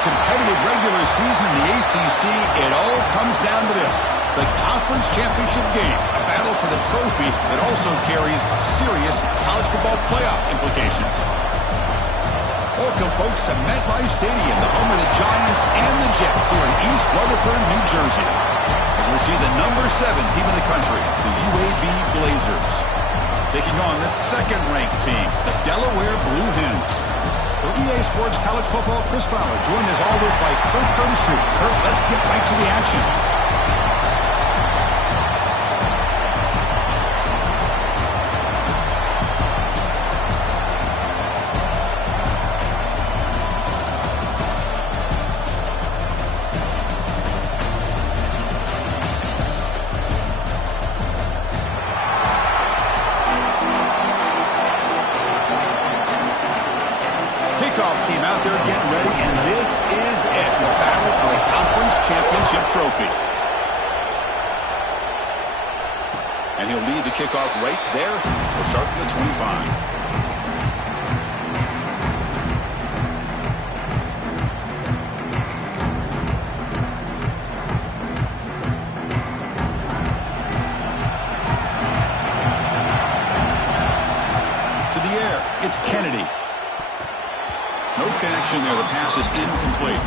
competitive regular season in the ACC, it all comes down to this: the conference championship game, a battle for the trophy that also carries serious college football playoff implications. Welcome, folks, to MetLife Stadium, the home of the Giants and the Jets here in East Rutherford, New Jersey, as we see the #7 team in the country, the UAB Blazers, taking on the second-ranked team, the Delaware Blue Hens. For EA Sports College Football, Chris Fowler, joined as always by Kurt Curtis. Kurt, let's get right to the action. Team out there getting ready, and this is it, the battle for the conference championship trophy. And he'll lead the kickoff right there. We'll start from the 25. To the air, it's Kennedy. No connection there. The pass is incomplete.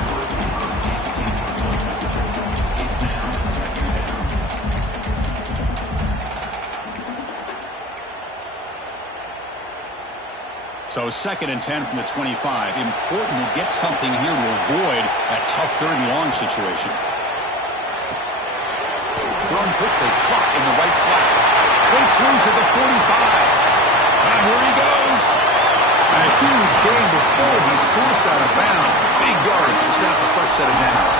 So 2nd and 10 from the 25. Important to get something here to avoid that tough 3rd and long situation. Thrown quickly, caught in the right flat. Breaks loose at the 45. And here he goes. A huge gain before he's forced out of bounds. Big yardage to set up a fresh set of downs.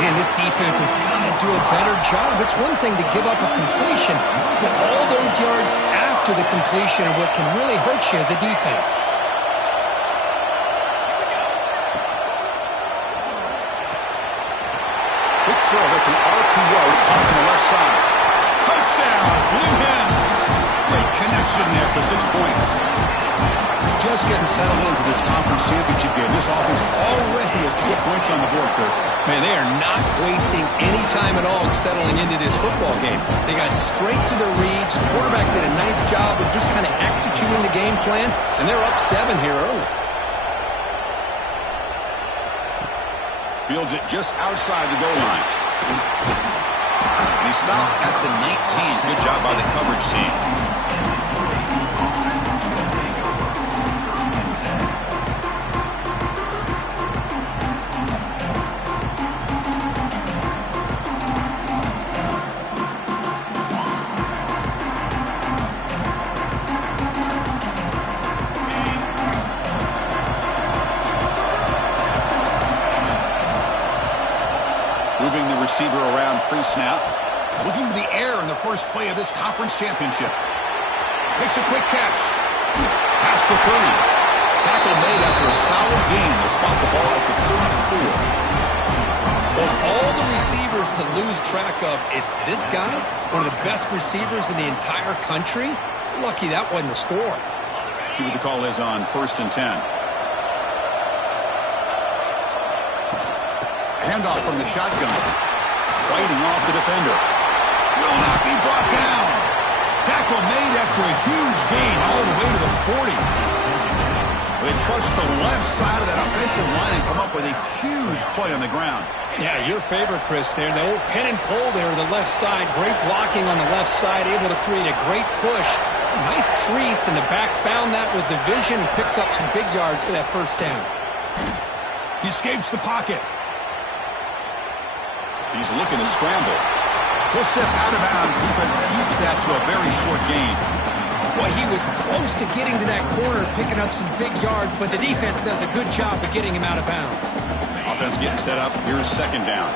Man, this defense has got to do a better job. It's one thing to give up a completion, but all those yards after the completion are what can really hurt you as a defense. Quick throw. That's an RPO caught on the left side. Touchdown, Blue Hens. Great connection there for 6 points. Just getting settled in for this conference championship game. This offense already has 4 points on the board, Kurt. Man, they are not wasting any time at all settling into this football game. They got straight to their reads. The quarterback did a nice job of just kind of executing the game plan, and they're up 7 here early. Fields it just outside the goal line. And he stopped at the 19. Good job by the coverage team. Moving the receiver around pre-snap. Looking to the air in the first play of this conference championship. Makes a quick catch. Past the 30. Tackle made after a solid gain. They'll spot the ball at the 34. Of all the receivers to lose track of, it's this guy, one of the best receivers in the entire country. Lucky that wasn't the score. See what the call is on 1st and 10. Handoff from the shotgun. Fighting off the defender. Will not be brought down. Tackle made after a huge gain all the way to the 40. They trust the left side of that offensive line and come up with a huge play on the ground. Yeah, your favorite, Chris, there. The old pin and pull there to the left side. Great blocking on the left side. Able to create a great push. Nice crease, and the back found that with the vision and picks up some big yards for that first down. He escapes the pocket. He's looking to scramble. He'll step out of bounds. Defense keeps that to a very short gain. Well, he was close to getting to that corner, picking up some big yards, but the defense does a good job of getting him out of bounds. Offense getting set up. Here's 2nd down.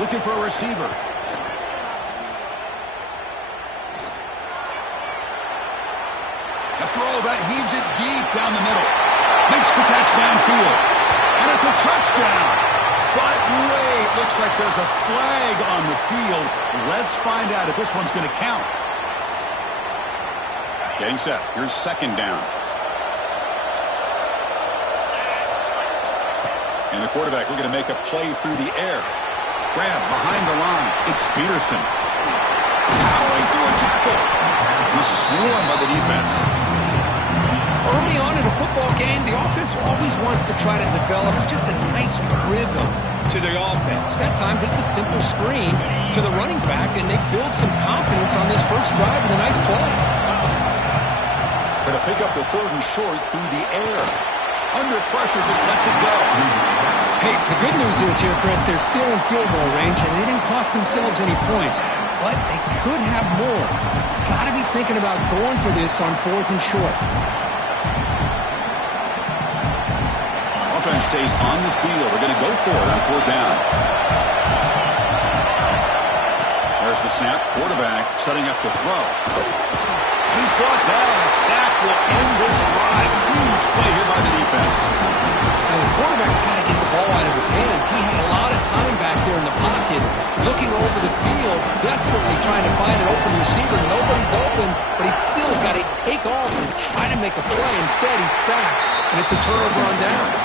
Looking for a receiver. After all that, heaves it deep down the middle. Makes the catch downfield. And it's a touchdown. But wait, looks like there's a flag on the field. Let's find out if this one's going to count. Getting set. Here's second down. And the quarterback looking to make a play through the air. Grab behind the line. It's Peterson. Powering through a tackle. He's swarmed by the defense. Early on in a football game, the offense always wants to try to develop just a nice rhythm to their offense. That time, just a simple screen to the running back, and they build some confidence on this first drive with a nice play. Going to pick up the third and short through the air. Under pressure, just lets it go. Hey, the good news is here, Chris, they're still in field goal range, and they didn't cost themselves any points. But they could have more. Got to be thinking about going for this on fourth and short. Offense stays on the field. We're going to go for it on fourth down. There's the snap. Quarterback setting up the throw. He's brought down. A sack will end this drive. Huge play here by the defense. Now, the quarterback's got to get the ball out of his hands. He had a lot of time back there in the pocket, looking over the field, desperately trying to find an open receiver. Nobody's open, but he still's got to take off and try to make a play. Instead, he's sacked, and it's a turnover on downs.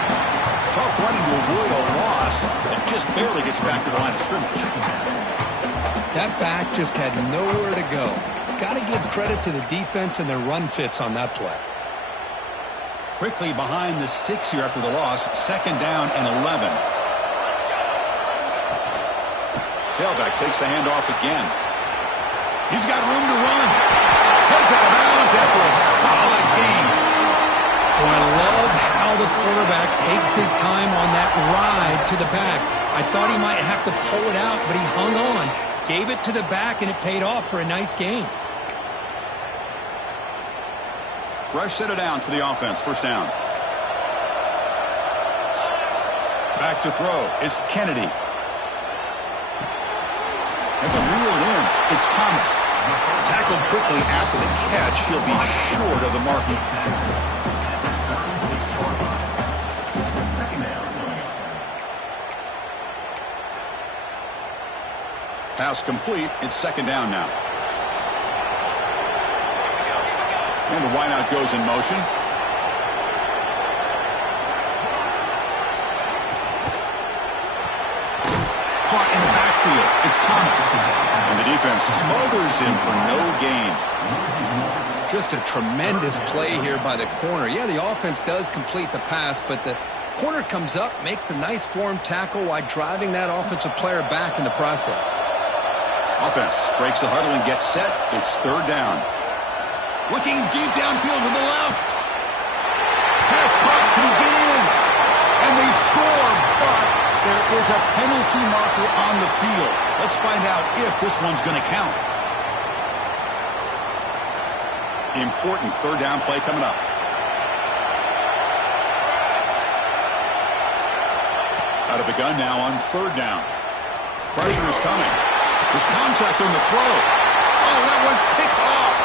Tough running to avoid a loss that just barely gets back to the line of scrimmage. That back just had nowhere to go. Got to give credit to the defense and their run fits on that play. Quickly behind the sticks here after the loss. Second down and 11. Tailback takes the handoff again. He's got room to run. Heads out of bounds after a solid gain. Oh, I love how the quarterback takes his time on that ride to the back. I thought he might have to pull it out, but he hung on. Gave it to the back, and it paid off for a nice gain. Fresh set of downs for the offense. First down. Back to throw. It's Kennedy. It's reeled in. It's Thomas. Tackled quickly after the catch. He'll be short of the mark. Pass complete. It's second down now. And the wideout goes in motion. Caught in the backfield. It's Thomas. And the defense smothers him for no gain. Just a tremendous play here by the corner. Yeah, the offense does complete the pass, but the corner comes up, makes a nice form tackle while driving that offensive player back in the process. Offense breaks the huddle and gets set. It's third down. Looking deep downfield to the left. Pass caught. Can he get in? And they score, but there is a penalty marker on the field. Let's find out if this one's going to count. Important third down play coming up. Out of the gun now on third down. Pressure is coming. There's contact on the throw. Oh, that one's picked off.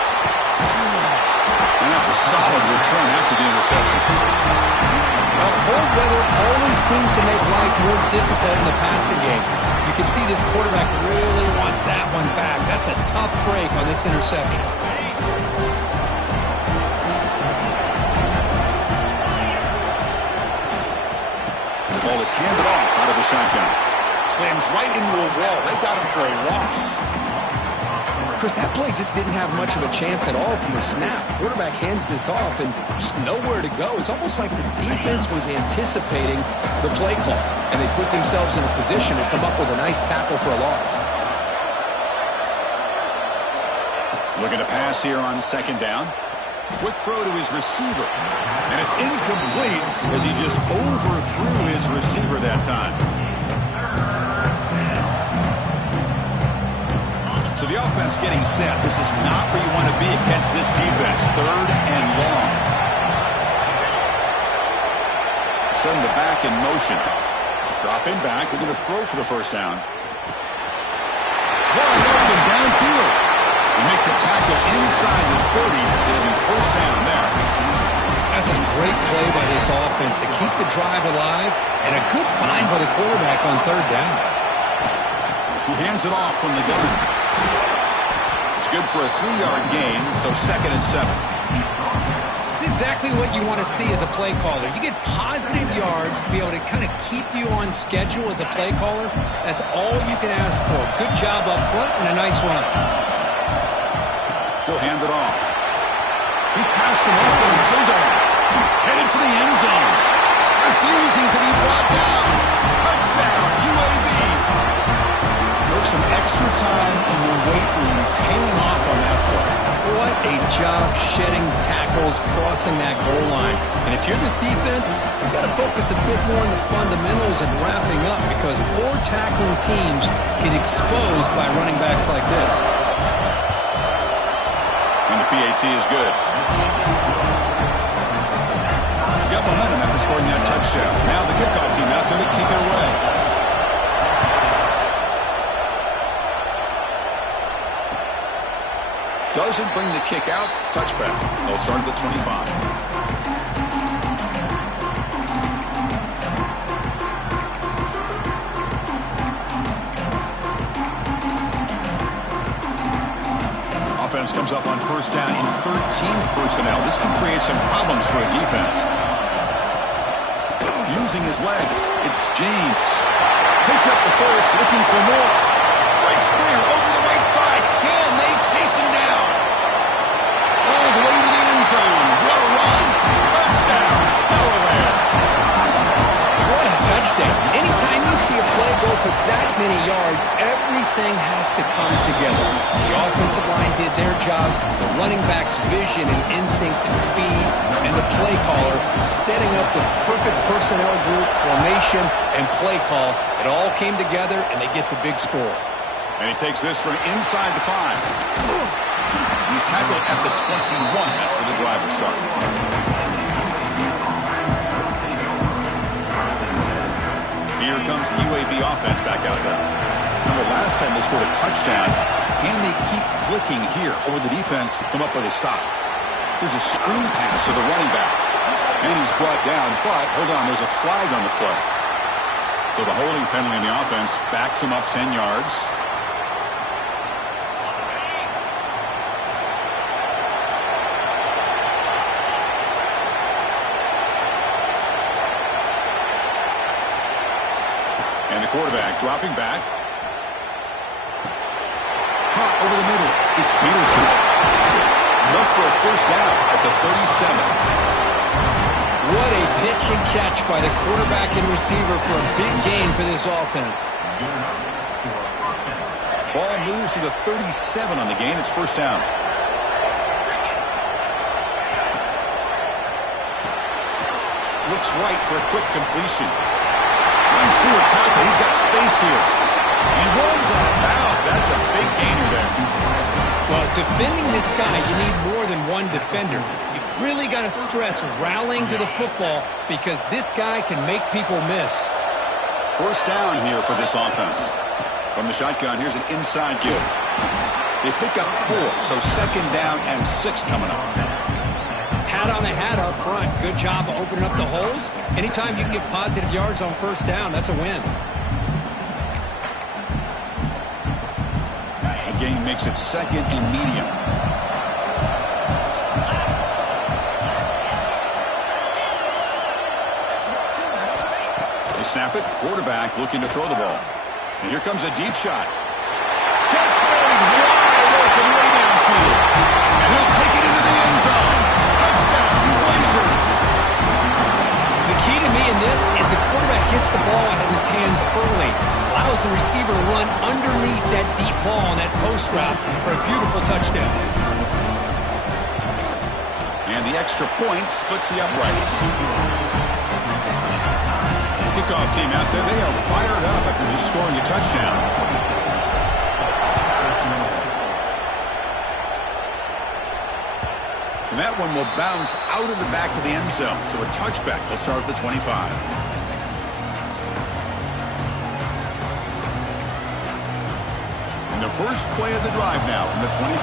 And that's a solid return after the interception. Well, cold weather always seems to make life more difficult in the passing game. You can see this quarterback really wants that one back. That's a tough break on this interception. The ball is handed off out of the shotgun. Slams right into a wall. They got him for a loss. Chris, that play just didn't have much of a chance at all from the snap. Quarterback hands this off and just nowhere to go. It's almost like the defense was anticipating the play call, and they put themselves in a position to come up with a nice tackle for a loss. Looking to pass here on second down. Quick throw to his receiver. And it's incomplete as he just overthrew his receiver that time. So the offense getting set. This is not where you want to be against this defense. Third and long. Send the back in motion. Dropping back. They're going to throw for the first down. Wide open downfield. They make the tackle inside the 30. It'll be first down there. That's a great play by this offense to keep the drive alive, and a good find by the quarterback on third down. He hands it off from the gun. It's good for a 3-yard gain, so 2nd and 7. It's exactly what you want to see as a play caller. You get positive yards to be able to kind of keep you on schedule as a play caller. That's all you can ask for. Good job up front and a nice run. He'll hand it off. He's passed them off, but he's still going. Headed for the end zone. Refusing to be brought down. Touchdown, UAB. Took some extra time in the weight room paying off on that play. What a job shedding tackles, crossing that goal line. And if you're this defense, you've got to focus a bit more on the fundamentals and wrapping up, because poor tackling teams get exposed by running backs like this. And the PAT is good. Got momentum after scoring that touchdown. Now the kickoff team out there to kick it away. Doesn't bring the kick out. Touchback. They'll start at the 25. Offense comes up on first down in 13 personnel. This can create some problems for a defense. Using his legs, it's James. Picks up the first, looking for more. Breaks clear over the right side. Can they chase him down? All the way to the end zone. What a run. Touchdown, Delaware. What a touchdown. Anytime you see a play go for that many yards, everything has to come together. The offensive line did their job, the running back's vision and instincts and speed, and the play caller setting up the perfect personnel group, formation, and play call. It all came together, and they get the big score. And he takes this from inside the 5. He's tackled at the 21. That's where the drive will start. Here comes the UAB offense back out there. Remember, last time they scored a touchdown. Can they keep clicking here over the defense, come up with a stop? There's a screen pass to the running back. And he's brought down, but hold on, there's a flag on the play. So the holding penalty in the offense backs him up 10 yards. And the quarterback dropping back. Caught over the middle. It's Peterson. Look for a first down at the 37. What a pitch and catch by the quarterback and receiver for a big gain for this offense. Ball moves to the 37 on the gain. It's first down. Looks right for a quick completion. Runs through a tackle. He's got space here. He runs out of bounds. That's a big gainer there. Well, defending this guy, you need more than one defender. You really got to stress rallying to the football, because this guy can make people miss. First down here for this offense. From the shotgun, here's an inside give. They pick up 4, so 2nd down and 6 coming up. Hat on the hat up front. Good job of opening up the holes. Anytime you can get positive yards on first down, that's a win. Gain makes it 2nd and medium. They snap it. Quarterback looking to throw the ball. And here comes a deep shot. Catch made wide open way downfield. And he'll take it into the end zone. Touchdown, Blazers. The key to me in this is the quarterback gets the ball out of his hands early. Allows the receiver to run underneath that deep ball on that post route for a beautiful touchdown. And the extra point splits the uprights. Kickoff team out there, they are fired up after just scoring a touchdown. And that one will bounce out of the back of the end zone. So a touchback will start at the 25. The first play of the drive now from the 25.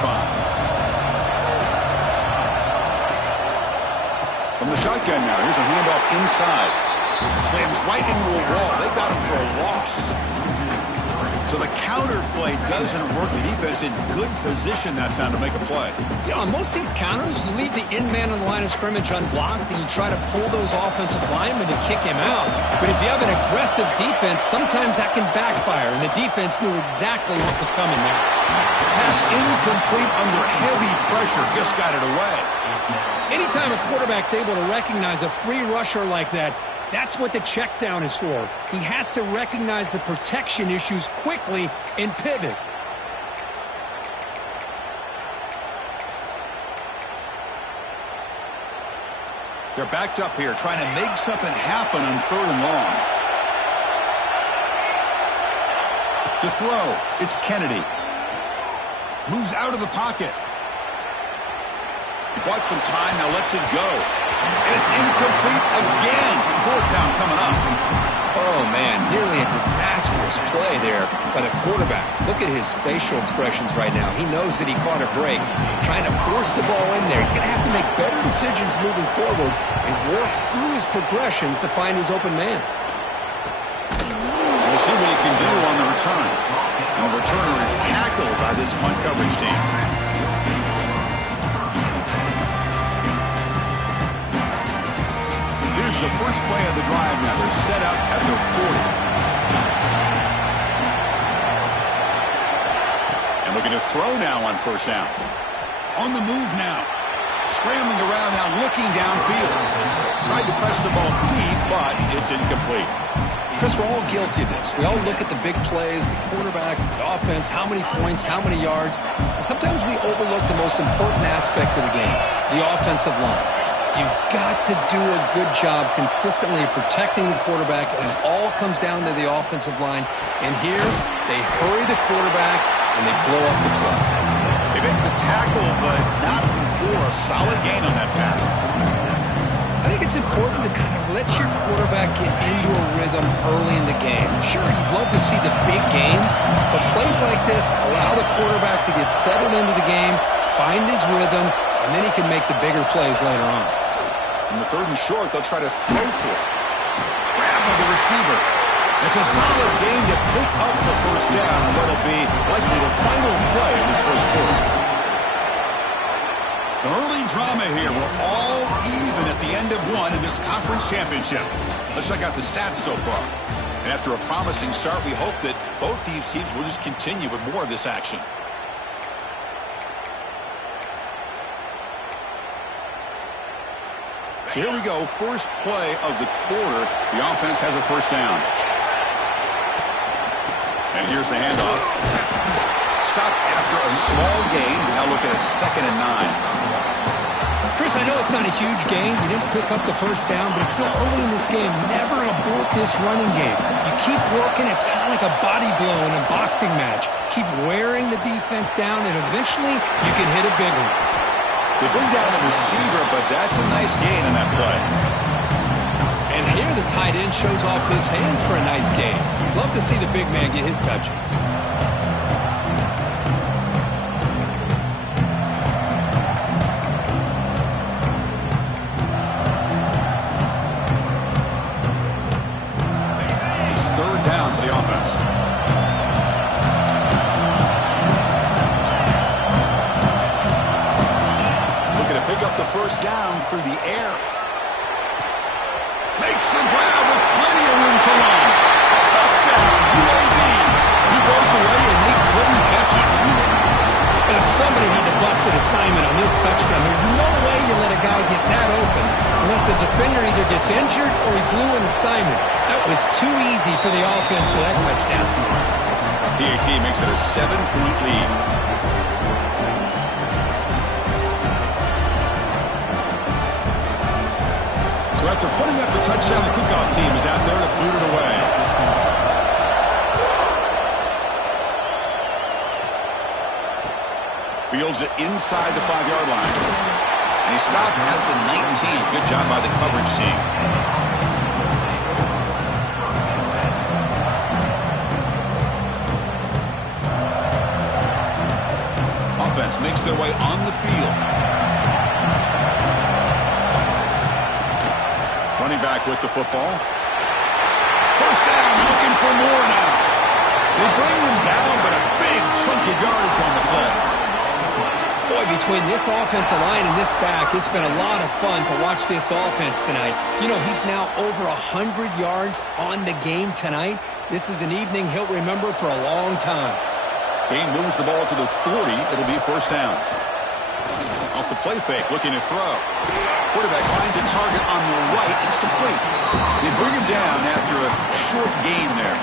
From the shotgun now, here's a handoff inside. Slams right into a wall. They got him for a loss. So So the counter play doesn't work. The defense in good position that time to make a play. You know, on most of these counters, you leave the in man on the line of scrimmage unblocked, and you try to pull those offensive linemen to kick him out. But if you have an aggressive defense, sometimes that can backfire, and the defense knew exactly what was coming there. Pass incomplete under heavy pressure. Just got it away. Anytime a quarterback's able to recognize a free rusher like that, that's what the check down is for. He has to recognize the protection issues quickly and pivot. They're backed up here, trying to make something happen on 3rd and long. To throw, it's Kennedy. Moves out of the pocket. He bought some time, now lets it go. And it's incomplete again. 4th down coming up. Oh, man, nearly a disastrous play there by the quarterback. Look at his facial expressions right now. He knows that he caught a break, trying to force the ball in there. He's going to have to make better decisions moving forward and work through his progressions to find his open man. We'll see what he can do on the return. And the returner is tackled by this punt coverage team. Here's the first play of the drive now. They're set up at their 40. And looking to throw now on 1st down. On the move now. Scrambling around now, looking downfield. Tried to press the ball deep, but it's incomplete. Chris, we're all guilty of this. We all look at the big plays, the quarterbacks, the offense, how many points, how many yards. And sometimes we overlook the most important aspect of the game, the offensive line. You've got to do a good job consistently protecting the quarterback, and it all comes down to the offensive line. And here, they hurry the quarterback, and they blow up the play. They make the tackle, but not before a solid gain on that pass. I think it's important to kind of let your quarterback get into a rhythm early in the game. Sure, you'd love to see the big gains, but plays like this allow the quarterback to get settled into the game, find his rhythm, and then he can make the bigger plays later on. In the 3rd and short, they'll try to throw for it. Grab by the receiver. It's a solid gain to pick up the 1st down, and what'll be likely the final play of this 1st quarter. Some early drama here. We're all even at the end of one in this conference championship. Let's check out the stats so far. And after a promising start, we hope that both these teams will just continue with more of this action. So here we go, first play of the quarter. The offense has a 1st down. And here's the handoff. Stop after a small gain. Now look at it, 2nd and 9. Chris, I know it's not a huge gain. You didn't pick up the 1st down, but it's still early in this game. Never abort this running game. You keep working. It's kind of like a body blow in a boxing match. Keep wearing the defense down, and eventually you can hit a big one. They bring down the receiver, but that's a nice gain on that play. And here the tight end shows off his hands for a nice gain. Love to see the big man get his touches. It's 3rd down for the offense. Pick up the 1st down through the air. Makes the grab with plenty of room to run. Touchdown, UAB. He broke away and they couldn't catch him. And if somebody had to bust an assignment on this touchdown, there's no way you let a guy get that open unless the defender either gets injured or he blew an assignment. That was too easy for the offense for that touchdown. PAT makes it a 7-point lead. So after putting up a touchdown, the kickoff team is out there to boot it away. Fields it inside the 5-yard line. And he stopped at the 19. Good job by the coverage team. Offense makes their way on the field. Running back with the football. 1st down, looking for more now. They bring him back. get yardage on the play. Boy, between this offensive line and this back, it's been a lot of fun to watch this offense tonight. You know, he's now over 100 yards on the game tonight. This is an evening he'll remember for a long time. Game moves the ball to the 40. It'll be first down. Off the play fake, looking to throw. Quarterback finds a target on the right. It's complete. They bring him down after a short gain there.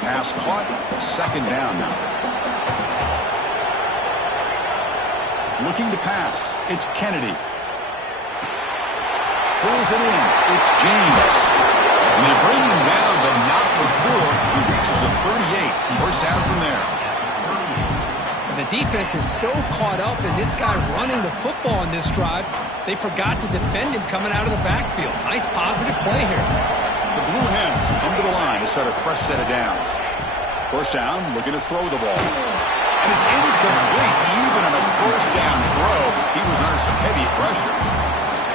Pass caught. Second down now. Looking to pass. It's Kennedy. Pulls it in. It's James. And they bring him down, but not before he reaches the 38. First down from there. The defense is so caught up in this guy running the football on this drive, they forgot to defend him coming out of the backfield. Nice positive play here. The Blue Hens come to the line to start a fresh set of downs. First down, looking to throw the ball. And it's incomplete. Even on a first down throw, he was under some heavy pressure.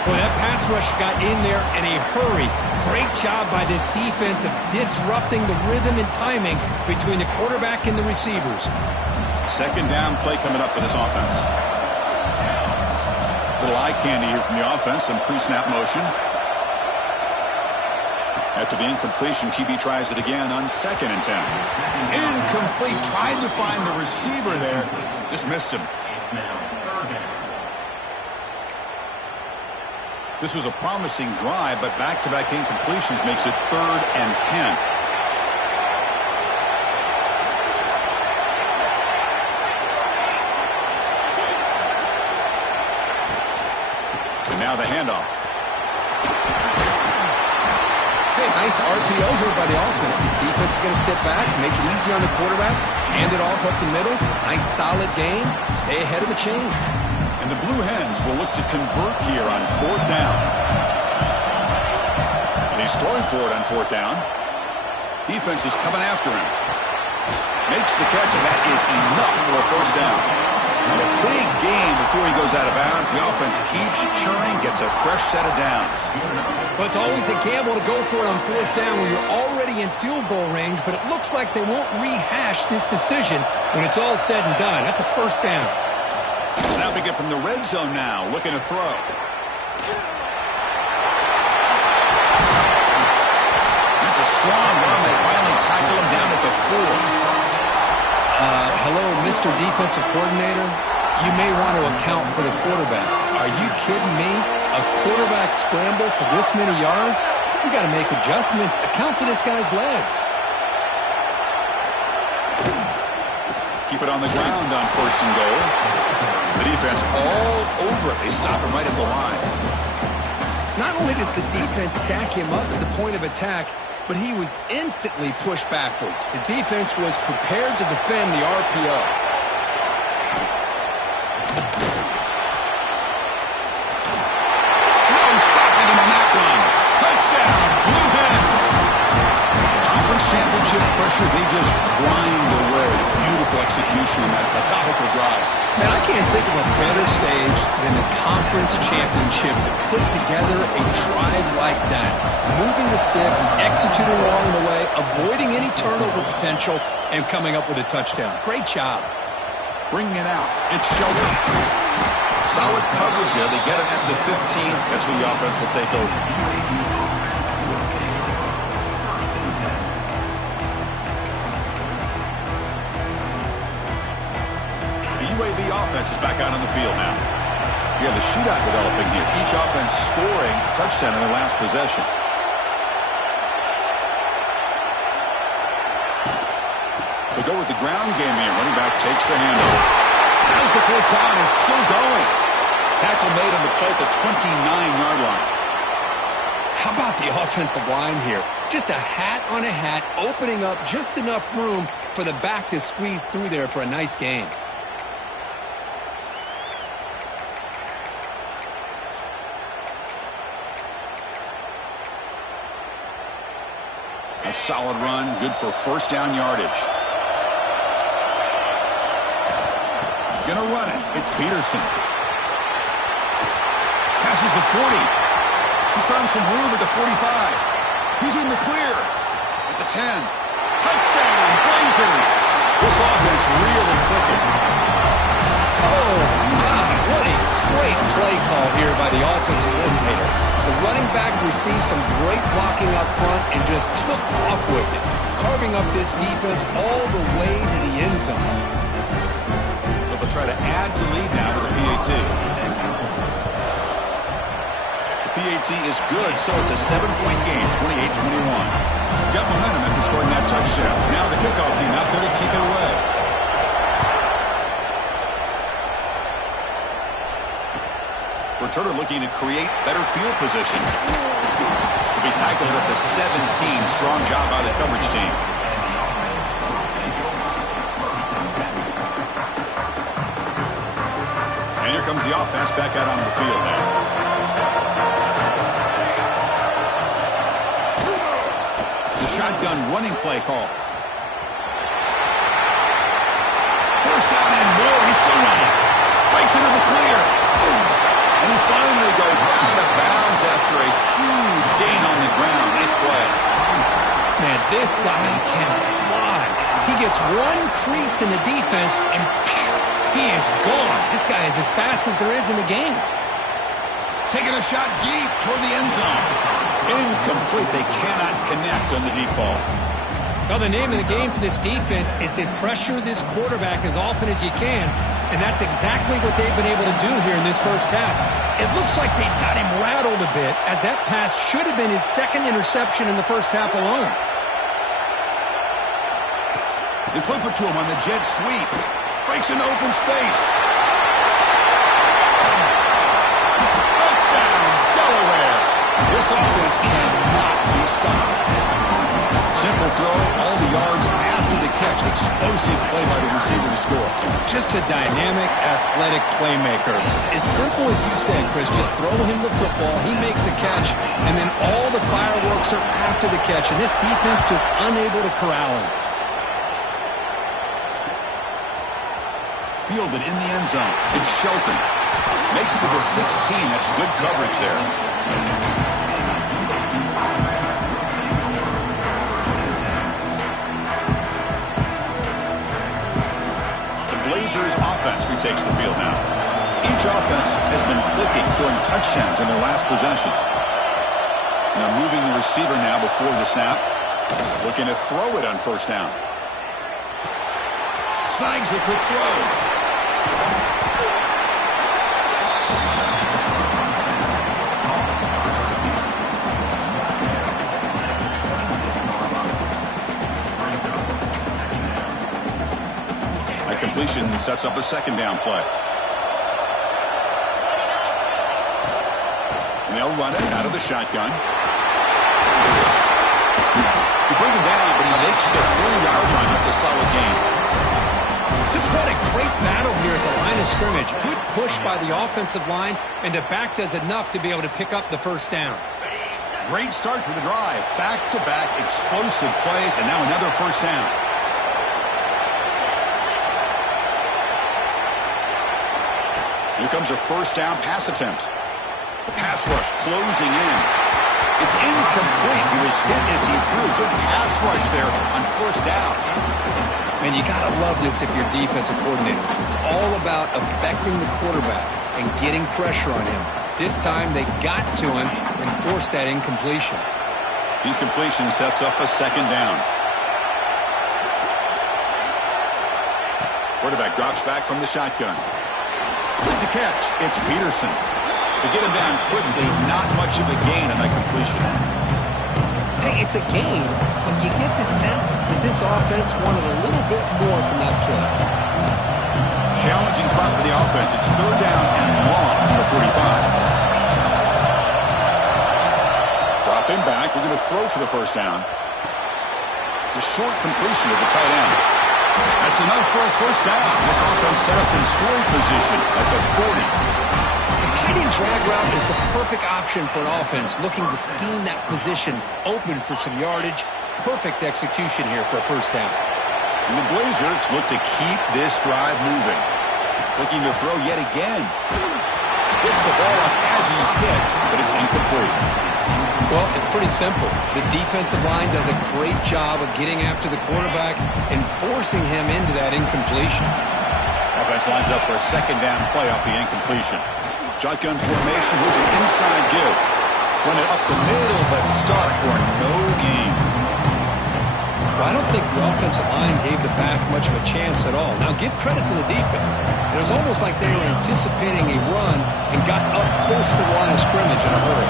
Well, that pass rush got in there in a hurry. Great job by this defense of disrupting the rhythm and timing between the quarterback and the receivers. Second down play coming up for this offense. Little eye candy here from the offense. Some pre-snap motion. After the incompletion, QB tries it again on 2nd and 10. Incomplete. Tried to find the receiver there. Just missed him. This was a promising drive, but back-to-back incompletions makes it 3rd and 10. And now the handoff. Hey, nice RPO here by the offense. Defense is going to sit back, make it easy on the quarterback, hand it off up the middle. Nice solid gain. Stay ahead of the chains. And the Blue Hens will look to convert here on 4th down. And he's throwing for it on 4th down. Defense is coming after him. Makes the catch, and that is enough for a first down. And a big gain before he goes out of bounds. The offense keeps churning, gets a fresh set of downs. Well, it's always a gamble to go for it on 4th down when you're already in field goal range, but it looks like they won't rehash this decision when it's all said and done. That's a first down. Snap again from the red zone now, looking to throw. That's a strong run. They finally tackle him down at the 4. Hello, Mr. Defensive Coordinator. You may want to account for the quarterback. Are you kidding me? A quarterback scramble for this many yards? You got to make adjustments. Account for this guy's legs. Keep it on the ground on 1st and goal. The defense all over it. They stop him right at the line. Not only does the defense stack him up at the point of attack, but he was instantly pushed backwards. The defense was prepared to defend the RPO. No stopping him on that one. Touchdown, Blue Hens. Conference championship pressure, they just grind away. Beautiful execution on that methodical drive. Man, I can't think of a better stage than the conference championship to put together a drive like that. Moving the sticks, executing along the way, avoiding any turnover potential, and coming up with a touchdown. Great job. Bringing it out. It's Shelton. Solid coverage there. They get it at the 15. That's where the offense will take over. UAB offense is back out on the field now. We have a shootout developing here. Each offense scoring a touchdown in their last possession. They go with the ground game here. Running back takes the handoff. As the first down is still going. Tackle made on the play at the 29-yard line. How about the offensive line here? Just a hat on a hat, opening up just enough room for the back to squeeze through there for a nice gain. A solid run, good for first down yardage. Gonna run it. It's Peterson. Passes the 40. He's found some room at the 45. He's in the clear at the 10. Touchdown, Blazers. This offense really clicking. Oh, my. What a great play call here by the offensive coordinator. The running back received some great blocking up front and just took off with it, carving up this defense all the way to the end zone. So they'll try to add the lead now to the PAT. The PAT is good, so it's a 7-point game, 28-21. Got momentum after scoring that touchdown. Now the kickoff team out there to kick it away. Returner looking to create better field position. Will be tackled at the 17. Strong job by the coverage team. And here comes the offense back out onto the field now. The shotgun running play call. First down and more. He's still running. Breaks into the clear. And he finally goes out of bounds after a huge gain on the ground. Nice play. Man, this guy can fly. He gets one crease in the defense, and he is gone. This guy is as fast as there is in the game. Taking a shot deep toward the end zone. Incomplete. They cannot connect on the deep ball. Well, the name of the game for this defense is to pressure this quarterback as often as you can, and that's exactly what they've been able to do here in this first half. It looks like they've got him rattled a bit, as that pass should have been his second interception in the first half alone. They flip it to him on the jet sweep. Breaks into open space. Touchdown, Delaware. This offense cannot be stopped. Simple throw, all the yards after the catch. Explosive play by the receiver to score. Just a dynamic, athletic playmaker. As simple as you said, Chris, just throw him the football, he makes a catch, and then all the fireworks are after the catch, and this defense just unable to corral him. Fielded in the end zone. It's Shelton. Makes it to the 16. That's good coverage there. Blazers offense retakes the field now. Each offense has been clicking, scoring touchdowns in their last possessions. Now moving the receiver now before the snap. Looking to throw it on first down. Snags the quick throw. Completion sets up a second down play. And they'll run it out of the shotgun. You bring him down, but he makes the 40-yard line. That's a solid gain. Just what a great battle here at the line of scrimmage. Good push by the offensive line, and the back does enough to be able to pick up the first down. Great start to the drive. Back-to-back explosive plays, and now another first down. Here comes a first down pass attempt. The pass rush closing in. It's incomplete. He was hit as he threw. Good pass rush there on first down. Man, you got to love this if you're defensive coordinator. It's all about affecting the quarterback and getting pressure on him. This time they got to him and forced that incompletion. Incompletion sets up a second down. Quarterback drops back from the shotgun. With the catch, it's Peterson. To get him down quickly, not much of a gain on that completion. Hey, it's a gain, but you get the sense that this offense wanted a little bit more from that play. Challenging spot for the offense. It's third down and long on the 45. Drop him back. We're going to throw for the first down. The short completion of the tight end. That's enough for a first down. This offense set up in scoring position at the 40. The tight end drag route is the perfect option for an offense looking to scheme that position open for some yardage. Perfect execution here for a first down. And the Blazers look to keep this drive moving. Looking to throw yet again. Picks the ball up as he's hit, but it's incomplete. Well, it's pretty simple. The defensive line does a great job of getting after the quarterback and forcing him into that incompletion. Offense lines up for a second down play off the incompletion. Shotgun formation. Here's an inside give. Run it up the middle, but stuck for no gain. Well, I don't think the offensive line gave the back much of a chance at all. Now, give credit to the defense. It was almost like they were anticipating a run and got up close to the line of scrimmage in a hurry.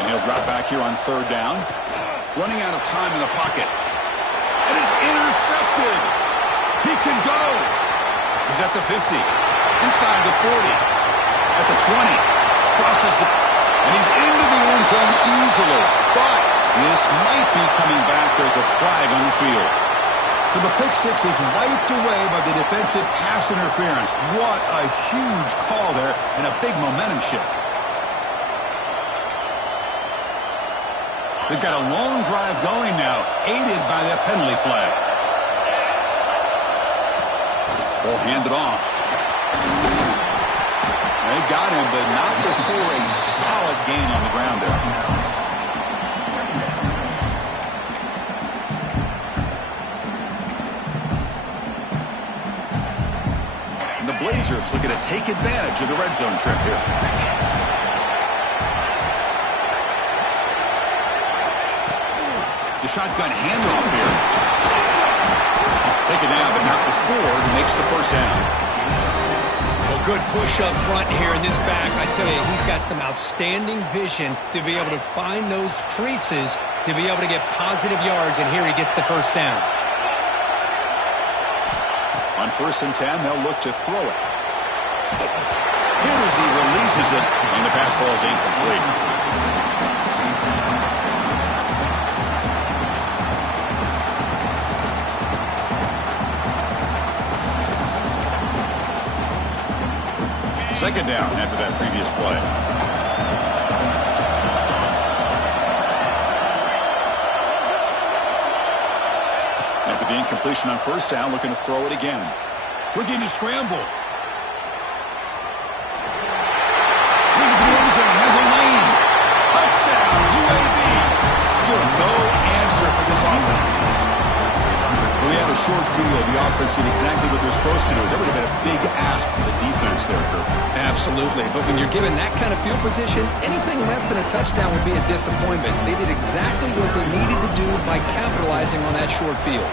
And he'll drop back here on third down. Running out of time in the pocket. It is intercepted. He can go. He's at the 50. Inside the 40. At the 20, crosses the, and he's into the end zone easily. But this might be coming back. There's a flag on the field. So the pick six is wiped away by the defensive pass interference. What a huge call there and a big momentum shift. They've got a long drive going now, aided by that penalty flag. Ball handed off. They got him, but not before a solid gain on the ground there. And the Blazers looking to take advantage of the red zone trip here. The shotgun handoff here. Take it down, but not before he makes the first down. Good push up front here in this back. I tell you, he's got some outstanding vision to be able to find those creases, to be able to get positive yards, and here he gets the first down. On 1st and 10, they'll look to throw it. Here as he releases it, and the pass ball is incomplete. Second down after that previous play. After the incompletion on first down, looking to throw it again. Looking to scramble. Looking for the end zone. Has a lane. Touchdown, UAB. Still no answer for this offense. We had a short field. The offense did exactly what they're supposed to do. That would have been a big ask for the defense there, Kirk. Absolutely. But when you're given that kind of field position, anything less than a touchdown would be a disappointment. They did exactly what they needed to do by capitalizing on that short field.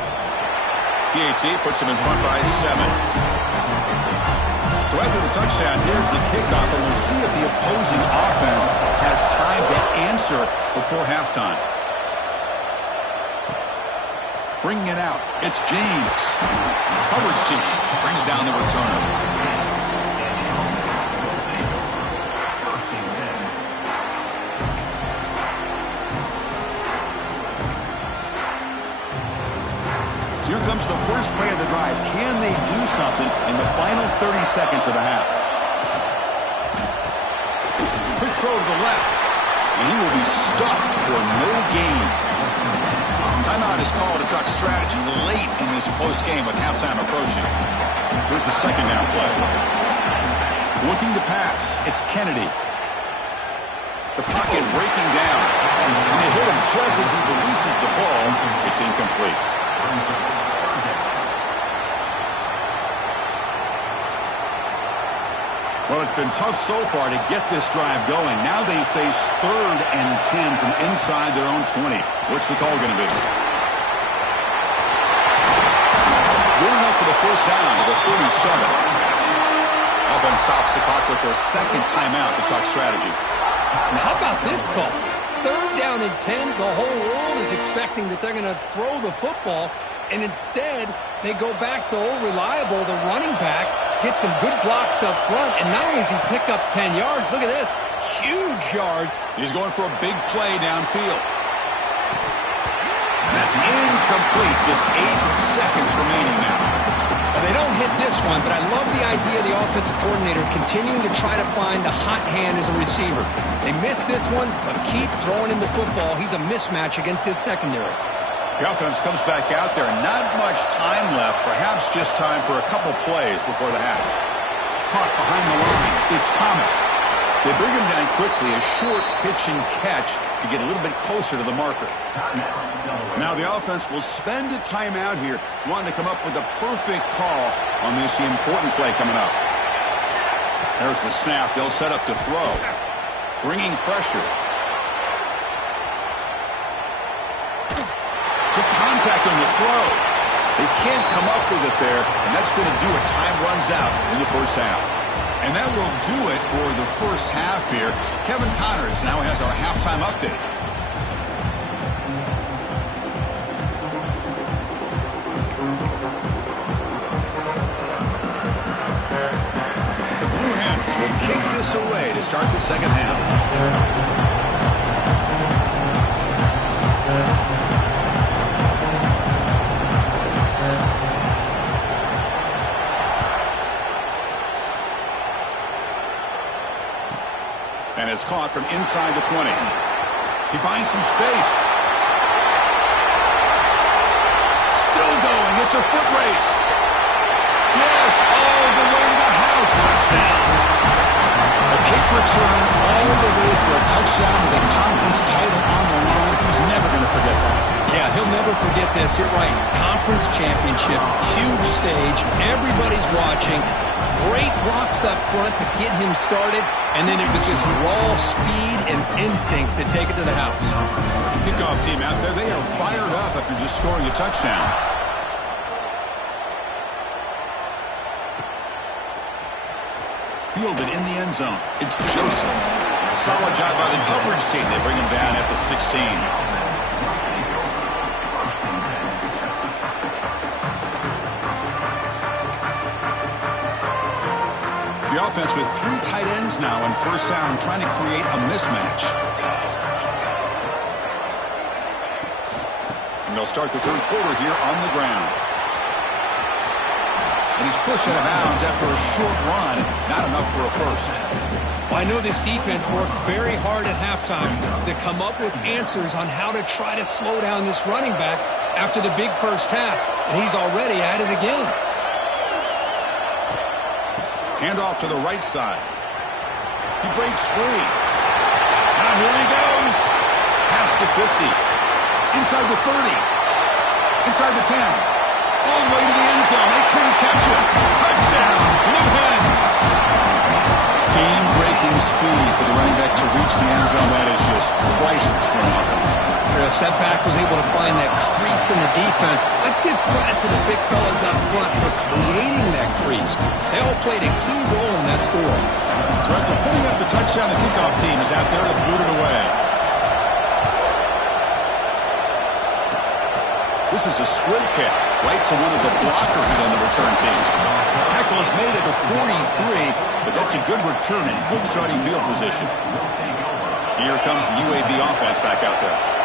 PAT puts them in front by 7. So after the touchdown, here's the kickoff, and we'll see if the opposing offense has time to answer before halftime. Bringing it out, it's James. Coverage team brings down the returner. So here comes the first play of the drive. Can they do something in the final 30 seconds of the half? Quick throw to the left, and he will be stuffed for no gain. Timeout is called to talk strategy late in this close game with halftime approaching. Here's the second down play. Looking to pass. It's Kennedy. The pocket breaking down. And they hit him just as he releases the ball. It's incomplete. Well, it's been tough so far to get this drive going. Now they face 3rd and 10 from inside their own 20. What's the call going to be? Good enough for the first down to the 37. Offense stops the clock with their second timeout to talk strategy. And how about this call? 3rd down and 10. The whole world is expecting that they're going to throw the football, and instead they go back to old reliable, the running back. Get some good blocks up front, and not only does he pick up 10 yards, look at this, huge yard. He's going for a big play downfield. That's incomplete, just 8 seconds remaining now. Well, they don't hit this one, but I love the idea of the offensive coordinator continuing to try to find the hot hand as a receiver. They missed this one, but keep throwing him the football. He's a mismatch against his secondary. The offense comes back out there. Not much time left. Perhaps just time for a couple plays before the half. Caught behind the line. It's Thomas. They bring him down quickly. A short pitch and catch to get a little bit closer to the marker. Now the offense will spend a timeout here, wanting to come up with a perfect call on this important play coming up. There's the snap. They'll set up to throw. Bringing pressure. Took contact on the throw. They can't come up with it there, and that's going to do it. Time runs out in the first half. And that will do it for the first half here. Kevin Connors now has our halftime update. The Blue Hens will kick this away to start the second half. And it's caught from inside the 20. He finds some space. Still going. It's a foot race. Yes, all the way to the house. Touchdown. A kick return all the way for a touchdown with a conference title on the line. He's never going to forget that. Yeah, he'll never forget this. You're right. Conference championship, huge stage. Everybody's watching. Great blocks up front to get him started, and then it was just raw speed and instincts to take it to the house. Kickoff team out there, they are fired up after just scoring a touchdown. Fielded in the end zone. It's Joseph. Solid job by the coverage team. They bring him down at the 16. The offense with 3 tight ends now in first down, trying to create a mismatch. And they'll start the third quarter here on the ground. And he's pushed out of bounds after a short run. Not enough for a first. Well, I know this defense worked very hard at halftime to come up with answers on how to try to slow down this running back after the big first half. And he's already at it again. Handoff to the right side. He breaks free. Now here he goes. Past the 50. Inside the 30. Inside the 10. All the way to the end zone. They couldn't catch him. Touchdown. Blue Hens. Game-breaking speed for the running back to reach the end zone. That is just priceless for an offense. Setback was able to find that crease in the defense. Let's give credit to the big fellas up front for creating that crease. They all played a key role in that score. So after putting up the touchdown, the kickoff team is out there to boot it away. This is a squib kick right to one of the blockers on the return team. Tackle is made at the 43, but that's a good return and good starting field position. Here comes the UAB offense back out there.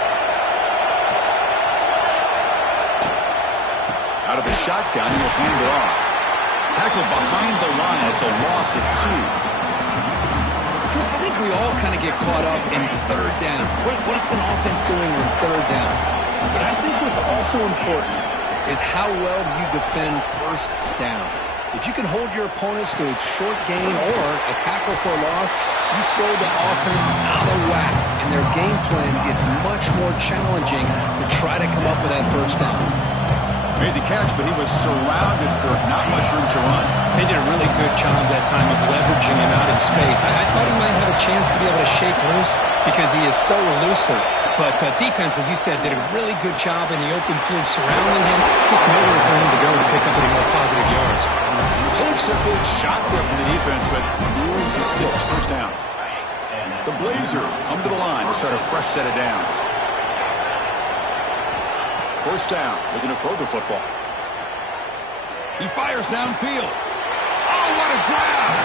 Out of the shotgun, he'll hand it off. Tackled behind the line. It's a loss of 2. Chris, I think we all kind of get caught up in third down. What's an offense doing on third down? But I think what's also important is how well you defend first down. If you can hold your opponents to a short gain or a tackle for a loss, you throw the offense out of whack, and their game plan gets much more challenging to try to come up with that first down. Made the catch, but he was surrounded for not much room to run. They did a really good job that time of leveraging him out in space. I thought he might have a chance to be able to shake loose because he is so elusive. But defense, as you said, did a really good job in the open field surrounding him. Just nowhere for him to go to pick up any more positive yards. Takes a big shot there from the defense, but moves the sticks. First down. The Blazers come to the line to start a fresh set of downs. First down, looking to throw the football. He fires downfield. Oh, what a grab!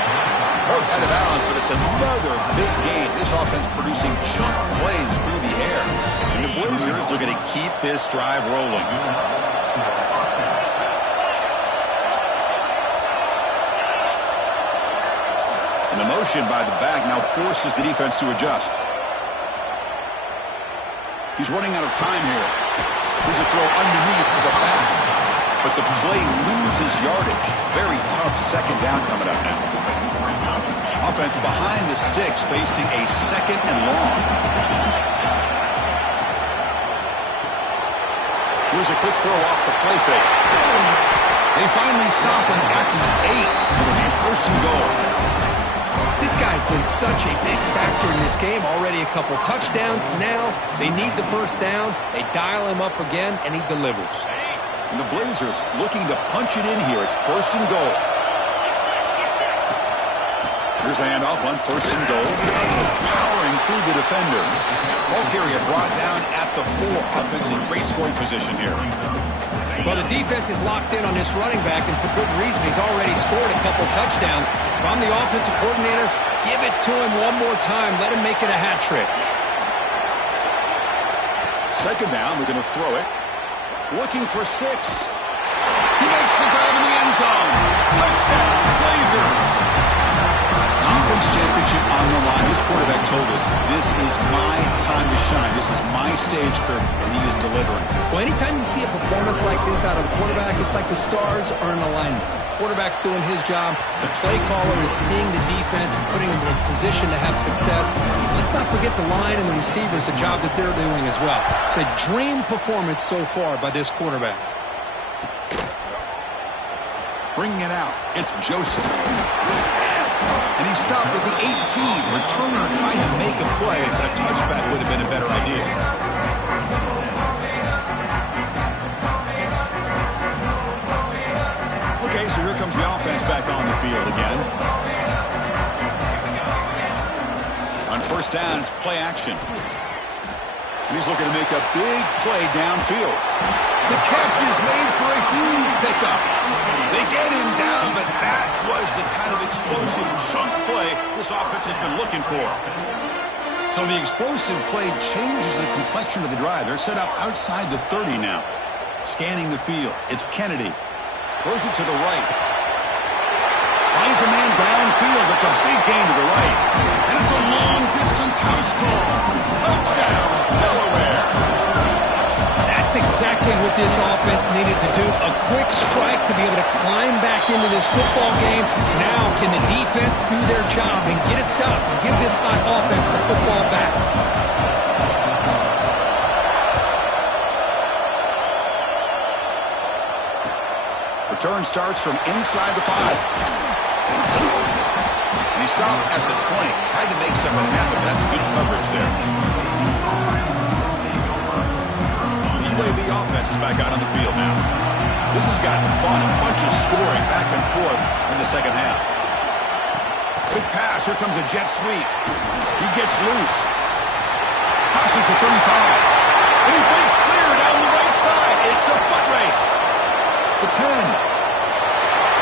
Broke out of bounds, but it's another big gain. This offense producing chunk plays through the air. And the Blazers are going to keep this drive rolling. And the motion by the back now forces the defense to adjust. He's running out of time here. Here's a throw underneath to the back. But the play loses yardage. Very tough second down coming up now. Offense behind the sticks facing a second and long. Here's a quick throw off the play fake. They finally stop him at the 8. It'll be first and goal. This guy's been such a big factor in this game. Already a couple touchdowns. Now they need the first down. They dial him up again, and he delivers. And the Blazers looking to punch it in here. It's first and goal. Here's a handoff on first and goal. Powering through the defender. Ball carrier brought down at the 4. Offense in great scoring position here. Well, the defense is locked in on this running back, and for good reason. He's already scored a couple touchdowns. If I'm the offensive coordinator, give it to him one more time. Let him make it a hat trick. Second down, we're going to throw it. Looking for 6. He makes the grab in the end zone. Touchdown, Blazers. Conference championship on the line. This quarterback told us, this is my time to shine. This is my stage curve, and he is delivering. Well, anytime you see a performance like this out of a quarterback, it's like the stars are in alignment. The quarterback's doing his job. The play caller is seeing the defense and putting him in a position to have success. Let's not forget the line and the receivers, the job that they're doing as well. It's a dream performance so far by this quarterback. Bringing it out, it's Joseph. And he stopped with the 18. Returner trying to make a play, but a touchback would have been a better idea. Okay, so here comes the offense back on the field again. On first down, it's play action. And he's looking to make a big play downfield. The catch is made for a huge pickup. They get him down, but that was the kind of explosive chunk play this offense has been looking for. So the explosive play changes the complexion of the drive. They're set up outside the 30 now. Scanning the field. It's Kennedy. Throws it to the right. Finds a man downfield. That's a big gain to the right. And it's a long-distance house call. Touchdown, Delaware. That's exactly what this offense needed to do. A quick strike to be able to climb back into this football game. Now can the defense do their job and get a stop and give this hot offense the football back? Return starts from inside the 5. And he stopped at the 20. Tried to make something happen. That's good coverage there. UAB offense is back out on the field now. This has gotten fun. A bunch of scoring back and forth in the second half. Quick pass. Here comes a jet sweep. He gets loose. Passes to 35. And he breaks clear down the right side. It's a foot race. The 10.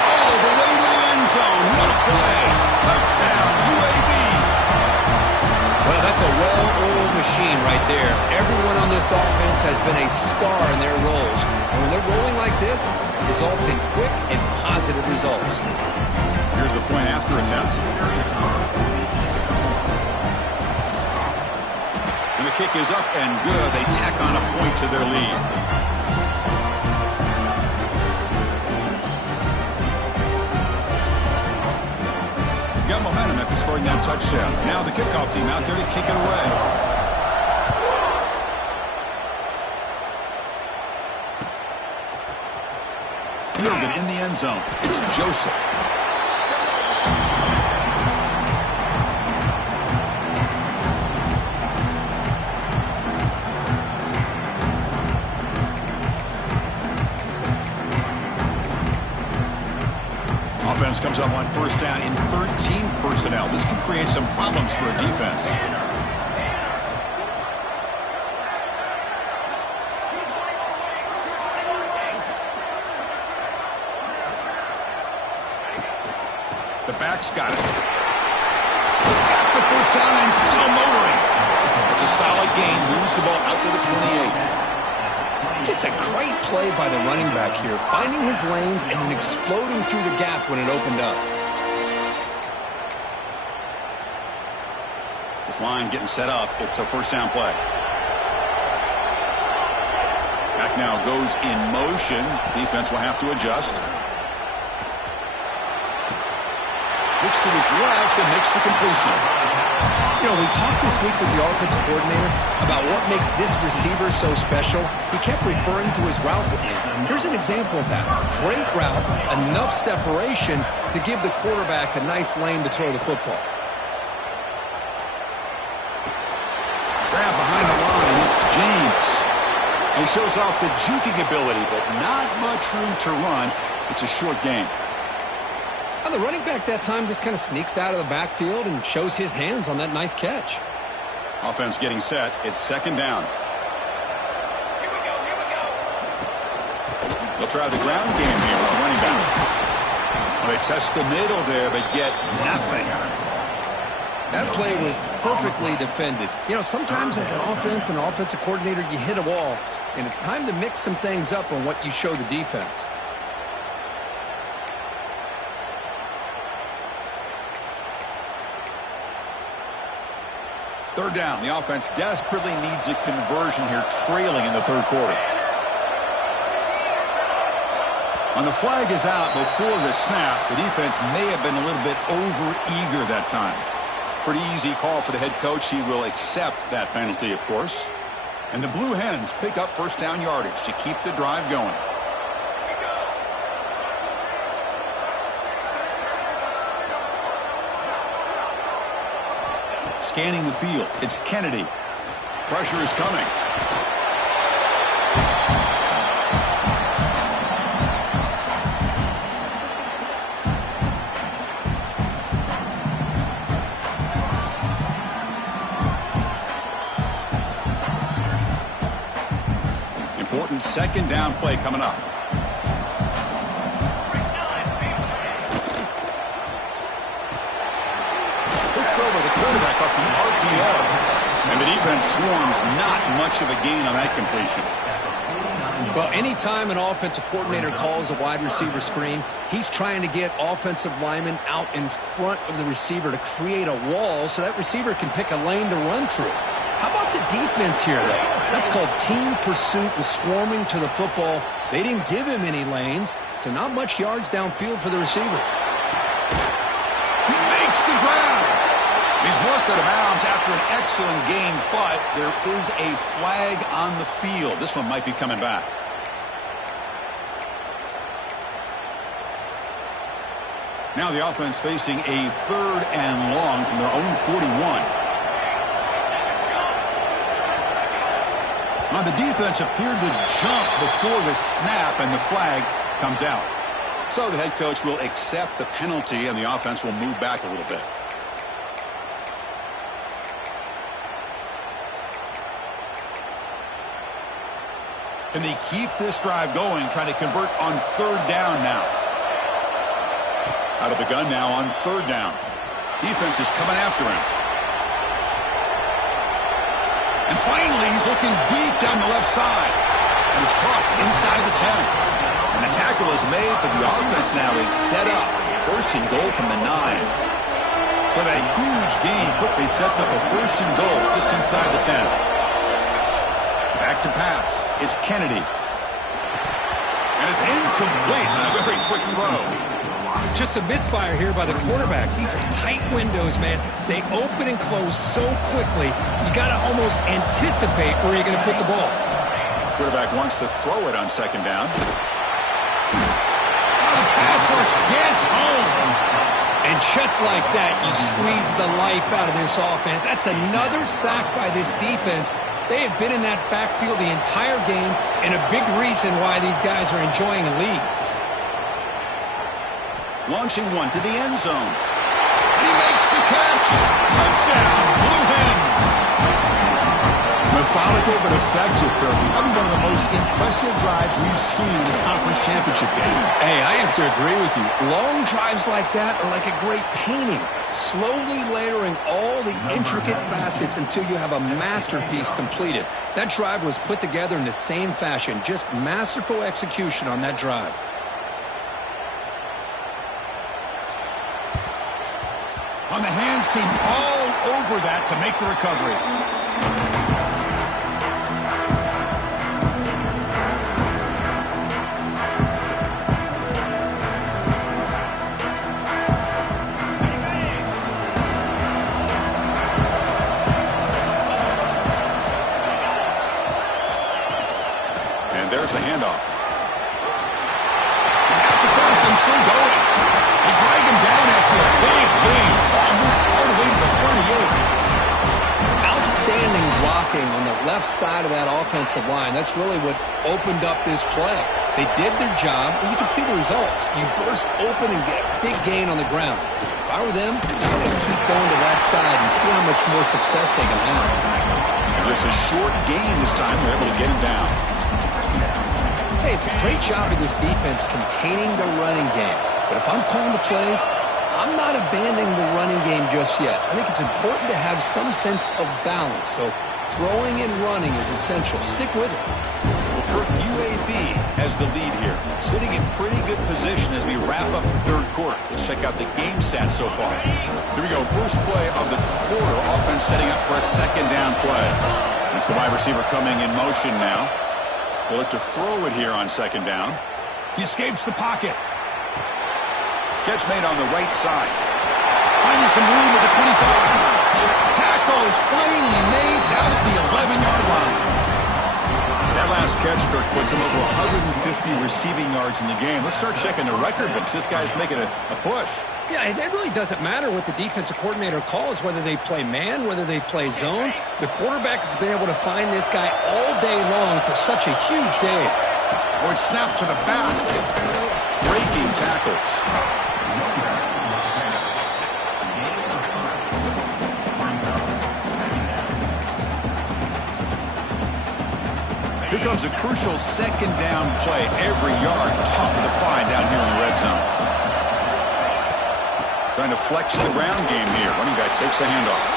All the way to the end zone. What a play. Touchdown, UAB. Well, that's a well-oiled machine right there. Everyone on this offense has been a star in their roles. And when they're rolling like this, it results in quick and positive results. Here's the point after attempt. And the kick is up and good. They tack on a point to their lead. Got momentum after scoring that touchdown. Now the kickoff team out there to kick it away. Fielded in the end zone. It's Joseph. Offense comes up on first down in 13 personnel. This could create some problems for a defense. The back's got it. Got the first down and still motoring. It's a solid gain. Moves the ball out to the 28. Just a great play by the running back here, finding his lanes and then exploding through the gap when it opened up. This line getting set up. It's a first down play. Back now goes in motion. Defense will have to adjust. Looks to his left and makes the completion. You know, we talked this week with the offensive coordinator about what makes this receiver so special. He kept referring to his route with me. Here's an example of that. Great route, enough separation to give the quarterback a nice lane to throw the football. Grab behind the line. It's James. He shows off the juking ability, but not much room to run. It's a short game. Well, the running back that time just kind of sneaks out of the backfield and shows his hands on that nice catch. Offense getting set. It's second down. They'll try the ground game here with the running back. Well, they test the middle there, but get nothing. That play was perfectly defended. You know, sometimes as an offense and offensive coordinator, you hit a wall, and it's time to mix some things up on what you show the defense. Third down. The offense desperately needs a conversion here, trailing in the third quarter. When the flag is out before the snap, the defense may have been a little bit over-eager that time. Pretty easy call for the head coach. He will accept that penalty, of course. And the Blue Hens pick up first down yardage to keep the drive going. Scanning the field. It's Kennedy. Pressure is coming. Important second down play coming up. Quarterback off the RPO. And the defense swarms, not much of a gain on that completion. Well, anytime an offensive coordinator calls a wide receiver screen, he's trying to get offensive linemen out in front of the receiver to create a wall so that receiver can pick a lane to run through. How about the defense here, though? That's called team pursuit and swarming to the football. They didn't give him any lanes, so not much yards downfield for the receiver. He makes the grab. He's marked out of bounds after an excellent game, but there is a flag on the field. This one might be coming back. Now the offense facing a third and long from their own 41. Now the defense appeared to jump before the snap, and the flag comes out. So the head coach will accept the penalty, and the offense will move back a little bit. Can they keep this drive going, trying to convert on third down now? Out of the gun now on third down. Defense is coming after him. And finally, he's looking deep down the left side. And it's caught inside the 10. And the tackle is made, but the offense now is set up. First and goal from the 9. So that huge gain quickly sets up a first and goal just inside the 10. Back to pass. It's Kennedy. And it's incomplete. A very quick throw. Just a misfire here by the quarterback. These are tight windows, man. They open and close so quickly, you got to almost anticipate where you're going to put the ball. Quarterback wants to throw it on second down. The pass rush gets home. And just like that, you squeeze the life out of this offense. That's another sack by this defense. They have been in that backfield the entire game, and a big reason why these guys are enjoying a lead. Launching one to the end zone. He makes the catch. Touchdown, Blue Hens. Methodical but effective, Kirby. Probably one of the most impressive drives we've seen in the conference championship game. Hey, I have to agree with you. Long drives like that are like a great painting. Slowly layering all the intricate facets until you have a masterpiece completed. That drive was put together in the same fashion. Just masterful execution on that drive. On the hands team all over that to make the recovery. left side of that offensive line. That's really what opened up this play. They did their job, and you can see the results. You burst open and get a big gain on the ground. If I were them, I'm going to keep going to that side and see how much more success they can have. Just a short gain this time. They're able to get him down. Hey, it's a great job of this defense containing the running game. But if I'm calling the plays, I'm not abandoning the running game just yet. I think it's important to have some sense of balance. So throwing and running is essential. Stick with it. Well, Kirk, UAB has the lead here. Sitting in pretty good position as we wrap up the third quarter. Let's check out the game stats so far. Here we go. First play of the quarter. Offense setting up for a second down play. It's the wide receiver coming in motion now. They look to throw it here on second down. He escapes the pocket. Catch made on the right side. Finding some room at the 25. Tackle is finally made down at the 11-yard line. That last catch, Kirk, puts him over 150 receiving yards in the game. Let's start checking the record books. This guy's making a push. Yeah, it really doesn't matter what the defensive coordinator calls, whether they play man, whether they play zone. The quarterback has been able to find this guy all day long for such a huge day. Or it's snapped to the back. Breaking tackles. Here comes a crucial second down play. Every yard tough to find down here in the red zone. Trying to flex the ground game here. Running back takes the handoff.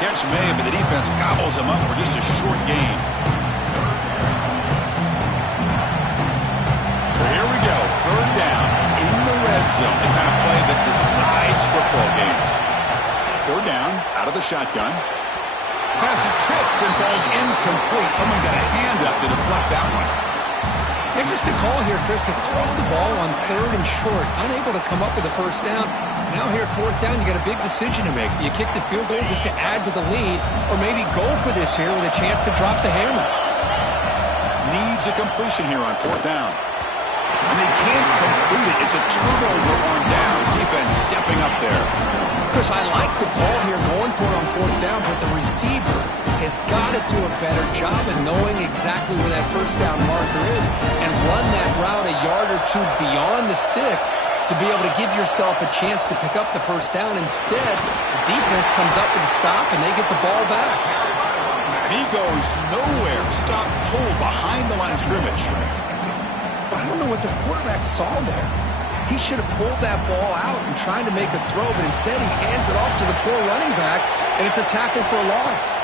Catch made, but the defense gobbles him up for just a short gain. So here we go. Third down in the red zone. The kind of play that decides football games. Third down, out of the shotgun. Pass is tipped and falls incomplete. Someone got a hand up to deflect that one. Interesting call here, Chris, to throw the ball on third and short. Unable to come up with a first down. Now here at fourth down, you got a big decision to make. Do you kick the field goal just to add to the lead, or maybe go for this here with a chance to drop the hammer? Needs a completion here on fourth down. And they can't complete it. It's a turnover on downs. Defense stepping up there. Chris, I like the call here going for it on fourth down, but the receiver has got to do a better job of knowing exactly where that first down marker is and run that route a yard or two beyond the sticks to be able to give yourself a chance to pick up the first down. Instead, the defense comes up with a stop and they get the ball back. He goes nowhere. Stop pulled behind the line of scrimmage. I don't know what the quarterback saw there. He should have pulled that ball out and tried to make a throw, but instead he hands it off to the poor running back, and it's a tackle for a loss.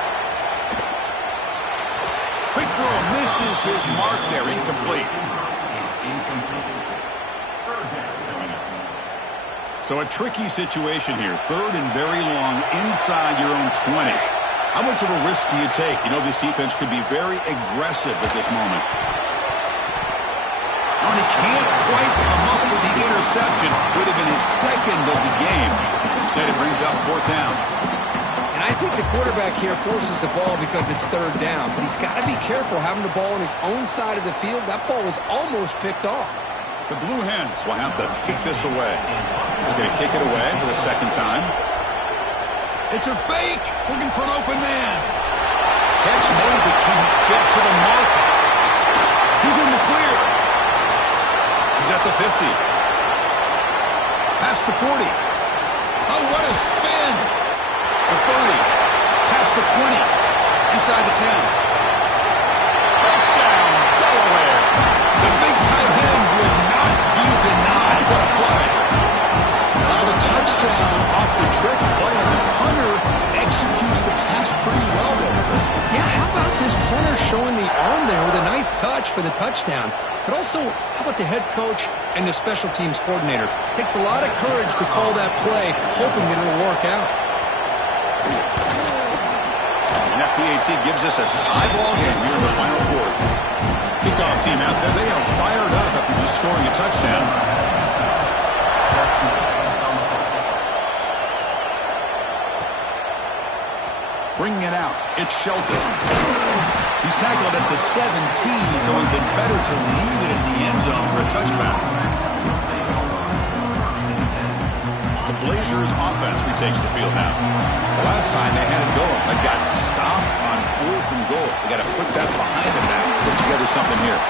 Quick throw misses his mark there, incomplete. So a tricky situation here. Third and very long inside your own 20. How much of a risk do you take? You know this defense could be very aggressive at this moment. And he can't quite come up with the interception. Would have been his second of the game. Instead, it brings up fourth down. And I think the quarterback here forces the ball because it's third down. But he's got to be careful having the ball on his own side of the field. That ball was almost picked off. The Blue Hens will have to kick this away. They're going to kick it away for the second time. It's a fake. Looking for an open man. Catch made, but can't get to the mark. He's in the clear. He's at the 50. Past the 40. Oh, what a spin. The 30. Past the 20. Inside the 10. Touchdown, Delaware. The big tight end would not be denied. What a play. Now the touchdown off the trick play, and the punter executes the pass pretty well there. Yeah, how about this punter showing the arm there with a nice touch for the touchdown? But also, how about the head coach and the special teams coordinator? Takes a lot of courage to call that play, hoping that it'll work out. And that PAT gives us a tie ball game here in the final quarter. Kickoff team out there, they are fired up after just scoring a touchdown. Bringing it out, it's Shelton. He's tackled at the 17, so it would have been better to leave it in the end zone for a touchback. The Blazers offense retakes the field now. The last time they had it going, but got stopped on 4th and goal. They got to put that behind them now. Put together something here.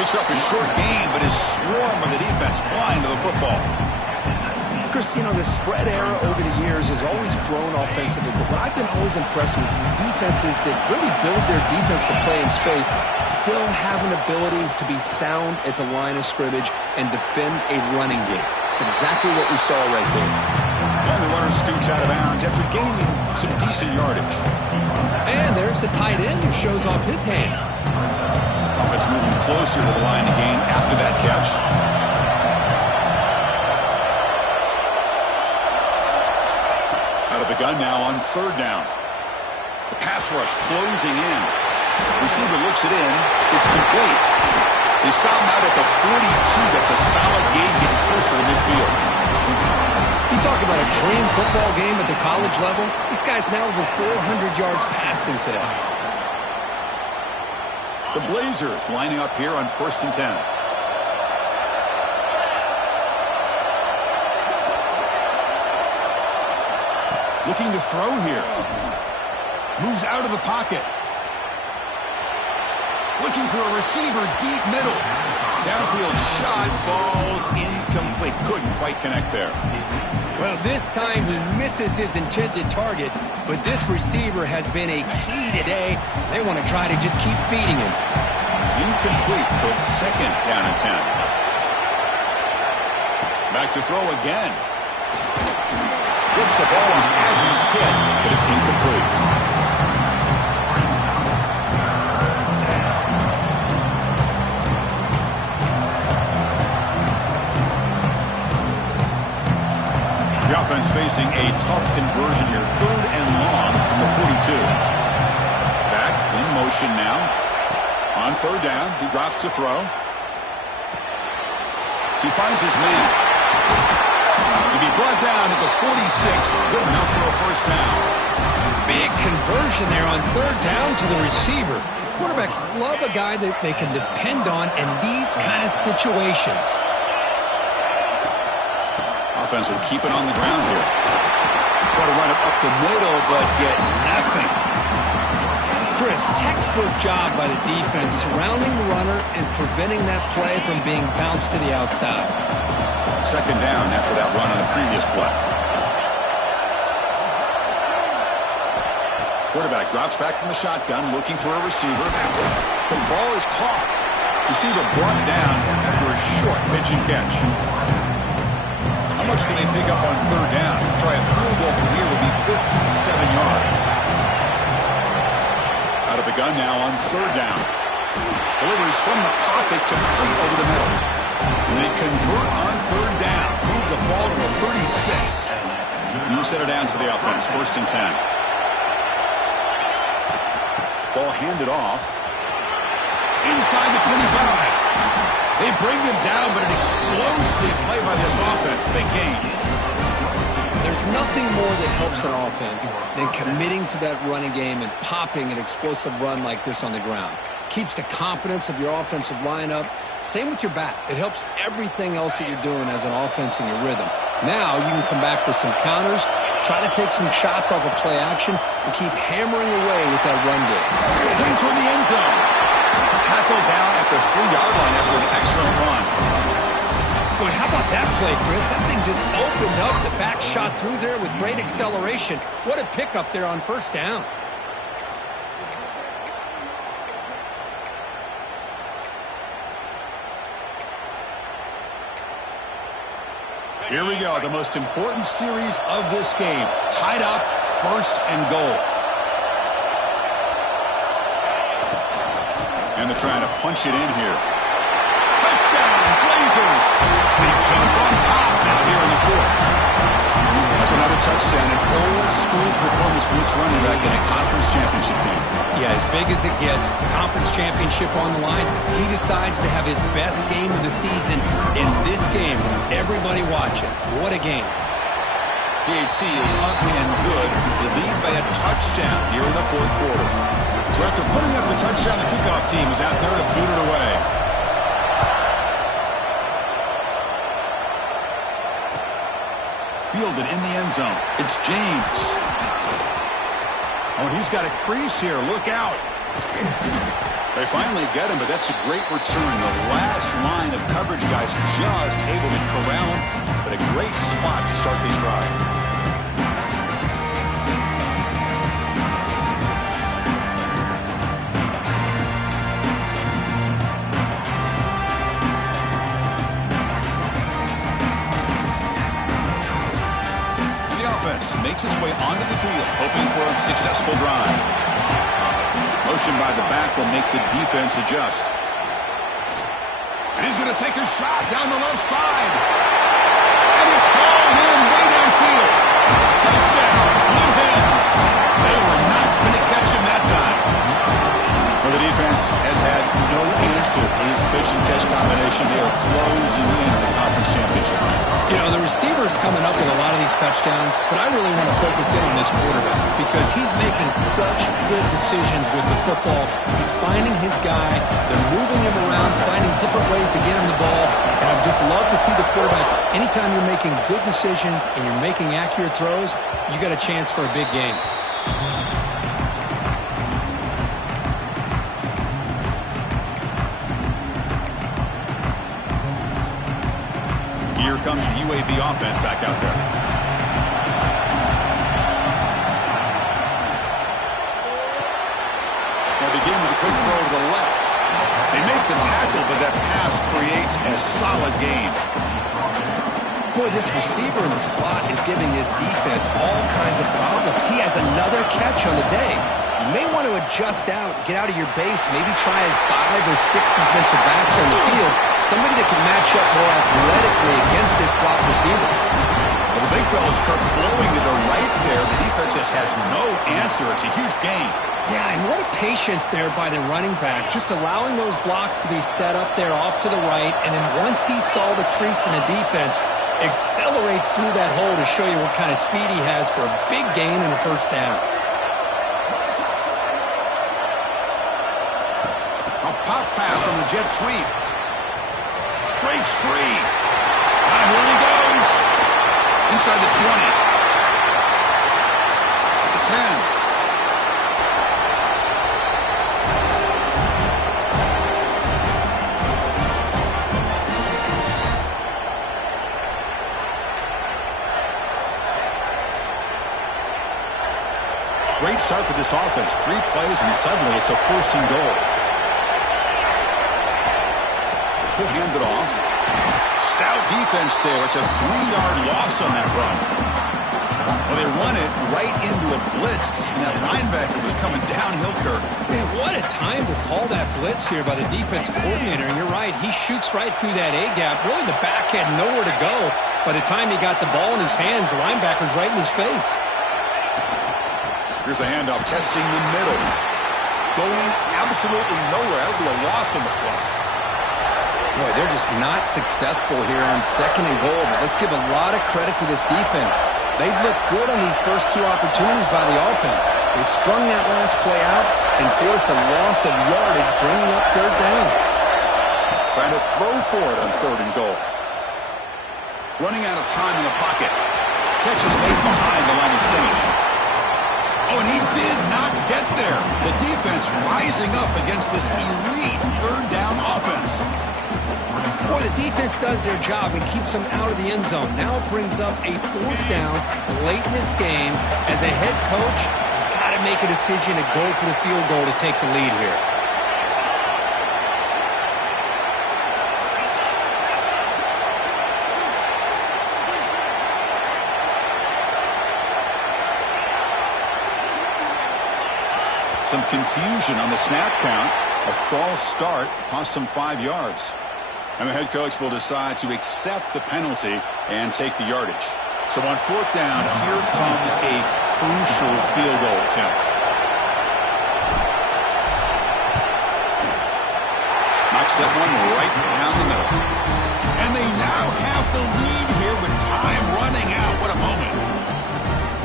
Picks up a short gain, but his swarm of the defense flying to the football. Chris, you know, the spread era over the years has always grown offensively, but what I've been always impressed with defenses that really build their defense to play in space still have an ability to be sound at the line of scrimmage and defend a running game. It's exactly what we saw right there. And the runner scoots out of bounds after gaining some decent yardage. And there's the tight end who shows off his hands. Offense moving closer to the line of gain after that catch. Out of the gun now on 3rd down. The pass rush closing in. Receiver looks it in. It's complete. They stop him out at the 42. That's a solid gain getting closer to midfield. You talk about a dream football game at the college level. This guy's now over 400 yards passing today. The Blazers lining up here on 1st and 10. Looking to throw here. Moves out of the pocket. Looking for a receiver deep middle. Downfield shot falls incomplete. Couldn't quite connect there. Well, this time he misses his intended target, but this receiver has been a key today. They want to try to just keep feeding him. Incomplete, so it's 2nd down and 10. Back to throw again. Gets the ball on Hazen's hit, but it's incomplete. The offense facing a tough conversion here. 3rd and long from the 42. Back in motion now. On 3rd down, he drops to throw. He finds his man. To be brought down at the 46, good enough for a 1st down. Big conversion there on 3rd down to the receiver. Quarterbacks love a guy that they can depend on in these kind of situations. Offense will keep it on the ground here. Try to run it up the middle, but get nothing. Chris, textbook job by the defense surrounding the runner and preventing that play from being bounced to the outside. 2nd down after that run on the previous play. Quarterback drops back from the shotgun, looking for a receiver. The ball is caught. Receiver brought down after a short pitch and catch. How much can they pick up on 3rd down? Try a field goal from here would be 57 yards. Out of the gun now on 3rd down. Delivers from the pocket, complete over the middle. And they convert on 3rd down. Move the ball to the 36. New set of downs for the offense. 1st and 10. Ball handed off. Inside the 25. They bring him down, but an explosive play by this offense. Big game. There's nothing more that helps an offense than committing to that running game and popping an explosive run like this on the ground. Keeps the confidence of your offensive lineup. Same with your back. It helps everything else that you're doing as an offense in your rhythm. Now you can come back with some counters, try to take some shots off of play action, and keep hammering away with that run game. Heading toward the end zone. Tackled down at the 3-yard line after an excellent run. Boy, how about that play, Chris? That thing just opened up. The back shot through there with great acceleration. What a pickup there on 1st down. Here we go, the most important series of this game. Tied up, 1st and goal. And they're trying to punch it in here. Touchdown, Blazers! They jump on top now here in the 4th. That's another touchdown, an old-school performance for this running back in a conference championship game. Yeah, as big as it gets, conference championship on the line, he decides to have his best game of the season in this game. Everybody watching. What a game. The AT is up and good. They lead by a touchdown here in the 4th quarter. So after putting up a touchdown, the kickoff team is out there to boot it away. Fielded in the end zone. It's James. Oh, he's got a crease here. Look out. They finally get him, but that's a great return. The last line of coverage guys just able to corral him, but a great spot to start this drive. The offense makes its way onto the field, hoping for a successful drive. Motion by the back will make the defense adjust. And he's going to take a shot down the left side. And it's hauled in way downfield. Touchdown, Blue Hens. They were not going to catch him that time. Well, the defense has had no answer in this pitch and catch combination. They are closing in the conference championship. You know, the receiver's coming up with a lot of these touchdowns, but I really want to focus in on this quarterback because he's making such good decisions with the football. He's finding his guy. They're moving him around, finding different ways to get him the ball, and I just love to see the quarterback. Anytime you're making good decisions and you're making accurate throws, you got a chance for a big game. Here comes the UAB offense back out there. They begin with a quick throw to the left. They make the tackle, but that pass creates a solid gain. Boy, this receiver in the slot is giving this defense all kinds of problems. He has another catch on the day. You may want to adjust out, get out of your base, maybe try 5 or 6 defensive backs on the field, somebody that can match up more athletically against this slot receiver. Well, the big fella's Kirk flowing to the right there. The defense just has no answer. It's a huge gain. Yeah, and what a patience there by the running back, just allowing those blocks to be set up there off to the right, and then once he saw the crease in the defense, accelerates through that hole to show you what kind of speed he has for a big gain and a first down. A pop pass on the jet sweep. Breaks free. Now here he goes. Inside the 20. At the 10. Great start for this offense. 3 plays, and suddenly it's a first and goal. He'll hand it off. Stout defense there. It's a 3-yard loss on that run. Well, they run it right into a blitz, and that linebacker was coming downhill, Kirk. Man, what a time to call that blitz here by the defensive coordinator. And you're right, he shoots right through that A-gap. Really, the back had nowhere to go. By the time he got the ball in his hands, the linebacker's right in his face. Here's the handoff, testing the middle. Going absolutely nowhere. That'll be a loss on the play. Boy, they're just not successful here on 2nd and goal, but let's give a lot of credit to this defense. They've looked good on these first 2 opportunities by the offense. They strung that last play out and forced a loss of yardage, bringing up 3rd down. Trying to throw for it on 3rd and goal. Running out of time in the pocket. Catch is made behind the line of scrimmage. Oh, and he did not get there. The defense rising up against this elite 3rd down offense. Boy, the defense does their job and keeps them out of the end zone. Now it brings up a 4th down late in this game. As a head coach, you've got to make a decision to go for the field goal to take the lead here. Some confusion on the snap count. A false start cost them 5 yards. And the head coach will decide to accept the penalty and take the yardage. So on 4th down, here comes a crucial field goal attempt. Knocks that one right down the middle. And they now have the lead here with time running out. What a moment.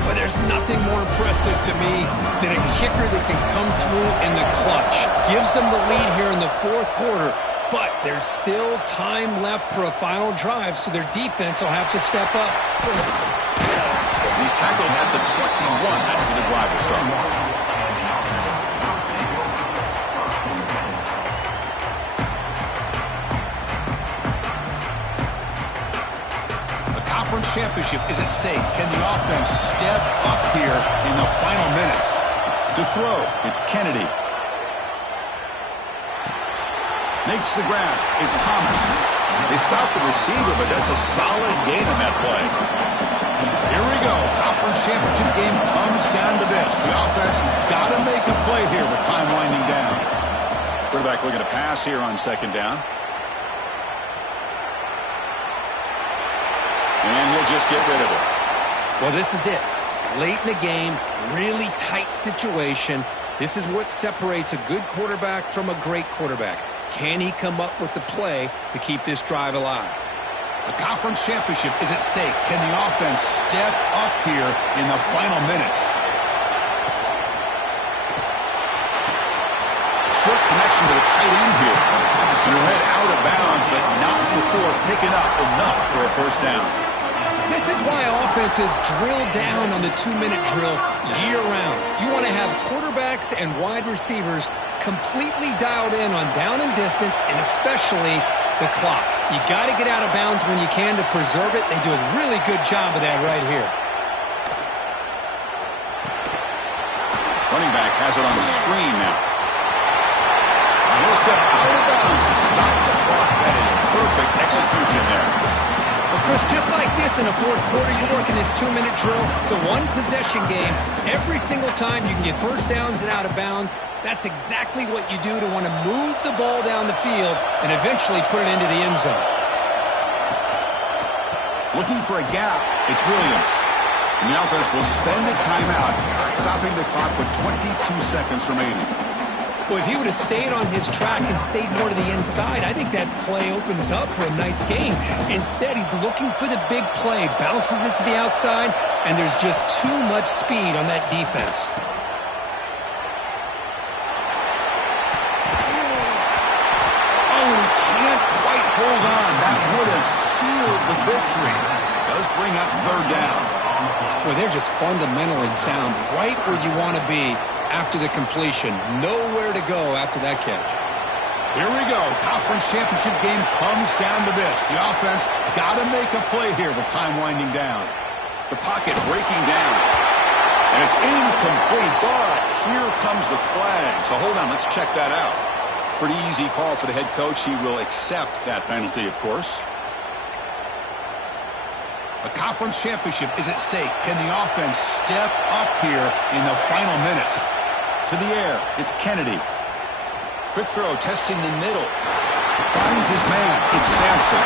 But there's nothing more impressive to me than a kicker that can come through in the clutch. Gives them the lead here in the 4th quarter. But there's still time left for a final drive, so their defense will have to step up. At least tackled at the 21. That's where the drive will start. The conference championship is at stake. Can the offense step up here in the final minutes? To throw, it's Kennedy. Makes the grab. It's Thomas. They stop the receiver, but that's a solid gain on that play. Here we go. Conference championship game comes down to this. The offense got to make a play here with time winding down. Quarterback looking to pass here on second down. And he'll just get rid of it. Well, this is it. Late in the game, really tight situation. This is what separates a good quarterback from a great quarterback. Can he come up with the play to keep this drive alive? The conference championship is at stake. Can the offense step up here in the final minutes? Short connection to the tight end here. And he'll head out of bounds, but not before picking up enough for a first down. This is why offenses drill down on the 2-minute drill year-round. You want to have quarterbacks and wide receivers completely dialed in on down and distance, and especially the clock. You got to get out of bounds when you can to preserve it. They do a really good job of that right here. Running back has it on the screen now. And he'll step out of bounds to stop the clock. That is perfect execution there. Well, Chris, just like this in the fourth quarter, you're working this 2-minute drill. It's a one-possession game. Every single time you can get first downs and out of bounds. That's exactly what you do to want to move the ball down the field and eventually put it into the end zone. Looking for a gap. It's Williams. And the offense will spend a timeout, stopping the clock with 22 seconds remaining. Well, if he would have stayed on his track and stayed more to the inside, I think that play opens up for a nice game. Instead, he's looking for the big play, bounces it to the outside, and there's just too much speed on that defense. Oh, he can't quite hold on. That would have sealed the victory. Does bring up third down. Boy, they're just fundamentally sound, right where you want to be after the completion. Nowhere to go after that catch. Here we go. Conference championship game comes down to this. The offense got to make a play here with time winding down. The pocket breaking down. And it's incomplete, but here comes the flag. So hold on, let's check that out. Pretty easy call for the head coach. He will accept that penalty, of course. A conference championship is at stake. Can the offense step up here in the final minutes? To the air, it's Kennedy. Quick throw, testing the middle. Finds his man, it's Sampson.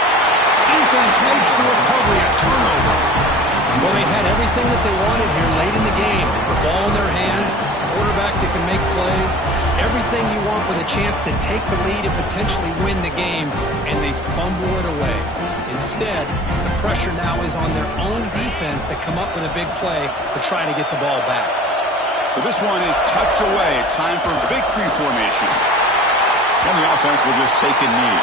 Defense makes the recovery, a turnover. Well, they had everything that they wanted here late in the game. The ball in their hands, quarterback that can make plays, everything you want with a chance to take the lead and potentially win the game, and they fumble it away. Instead, the pressure now is on their own defense to come up with a big play to try to get the ball back. So this one is tucked away. Time for victory formation. And the offense will just take a knee.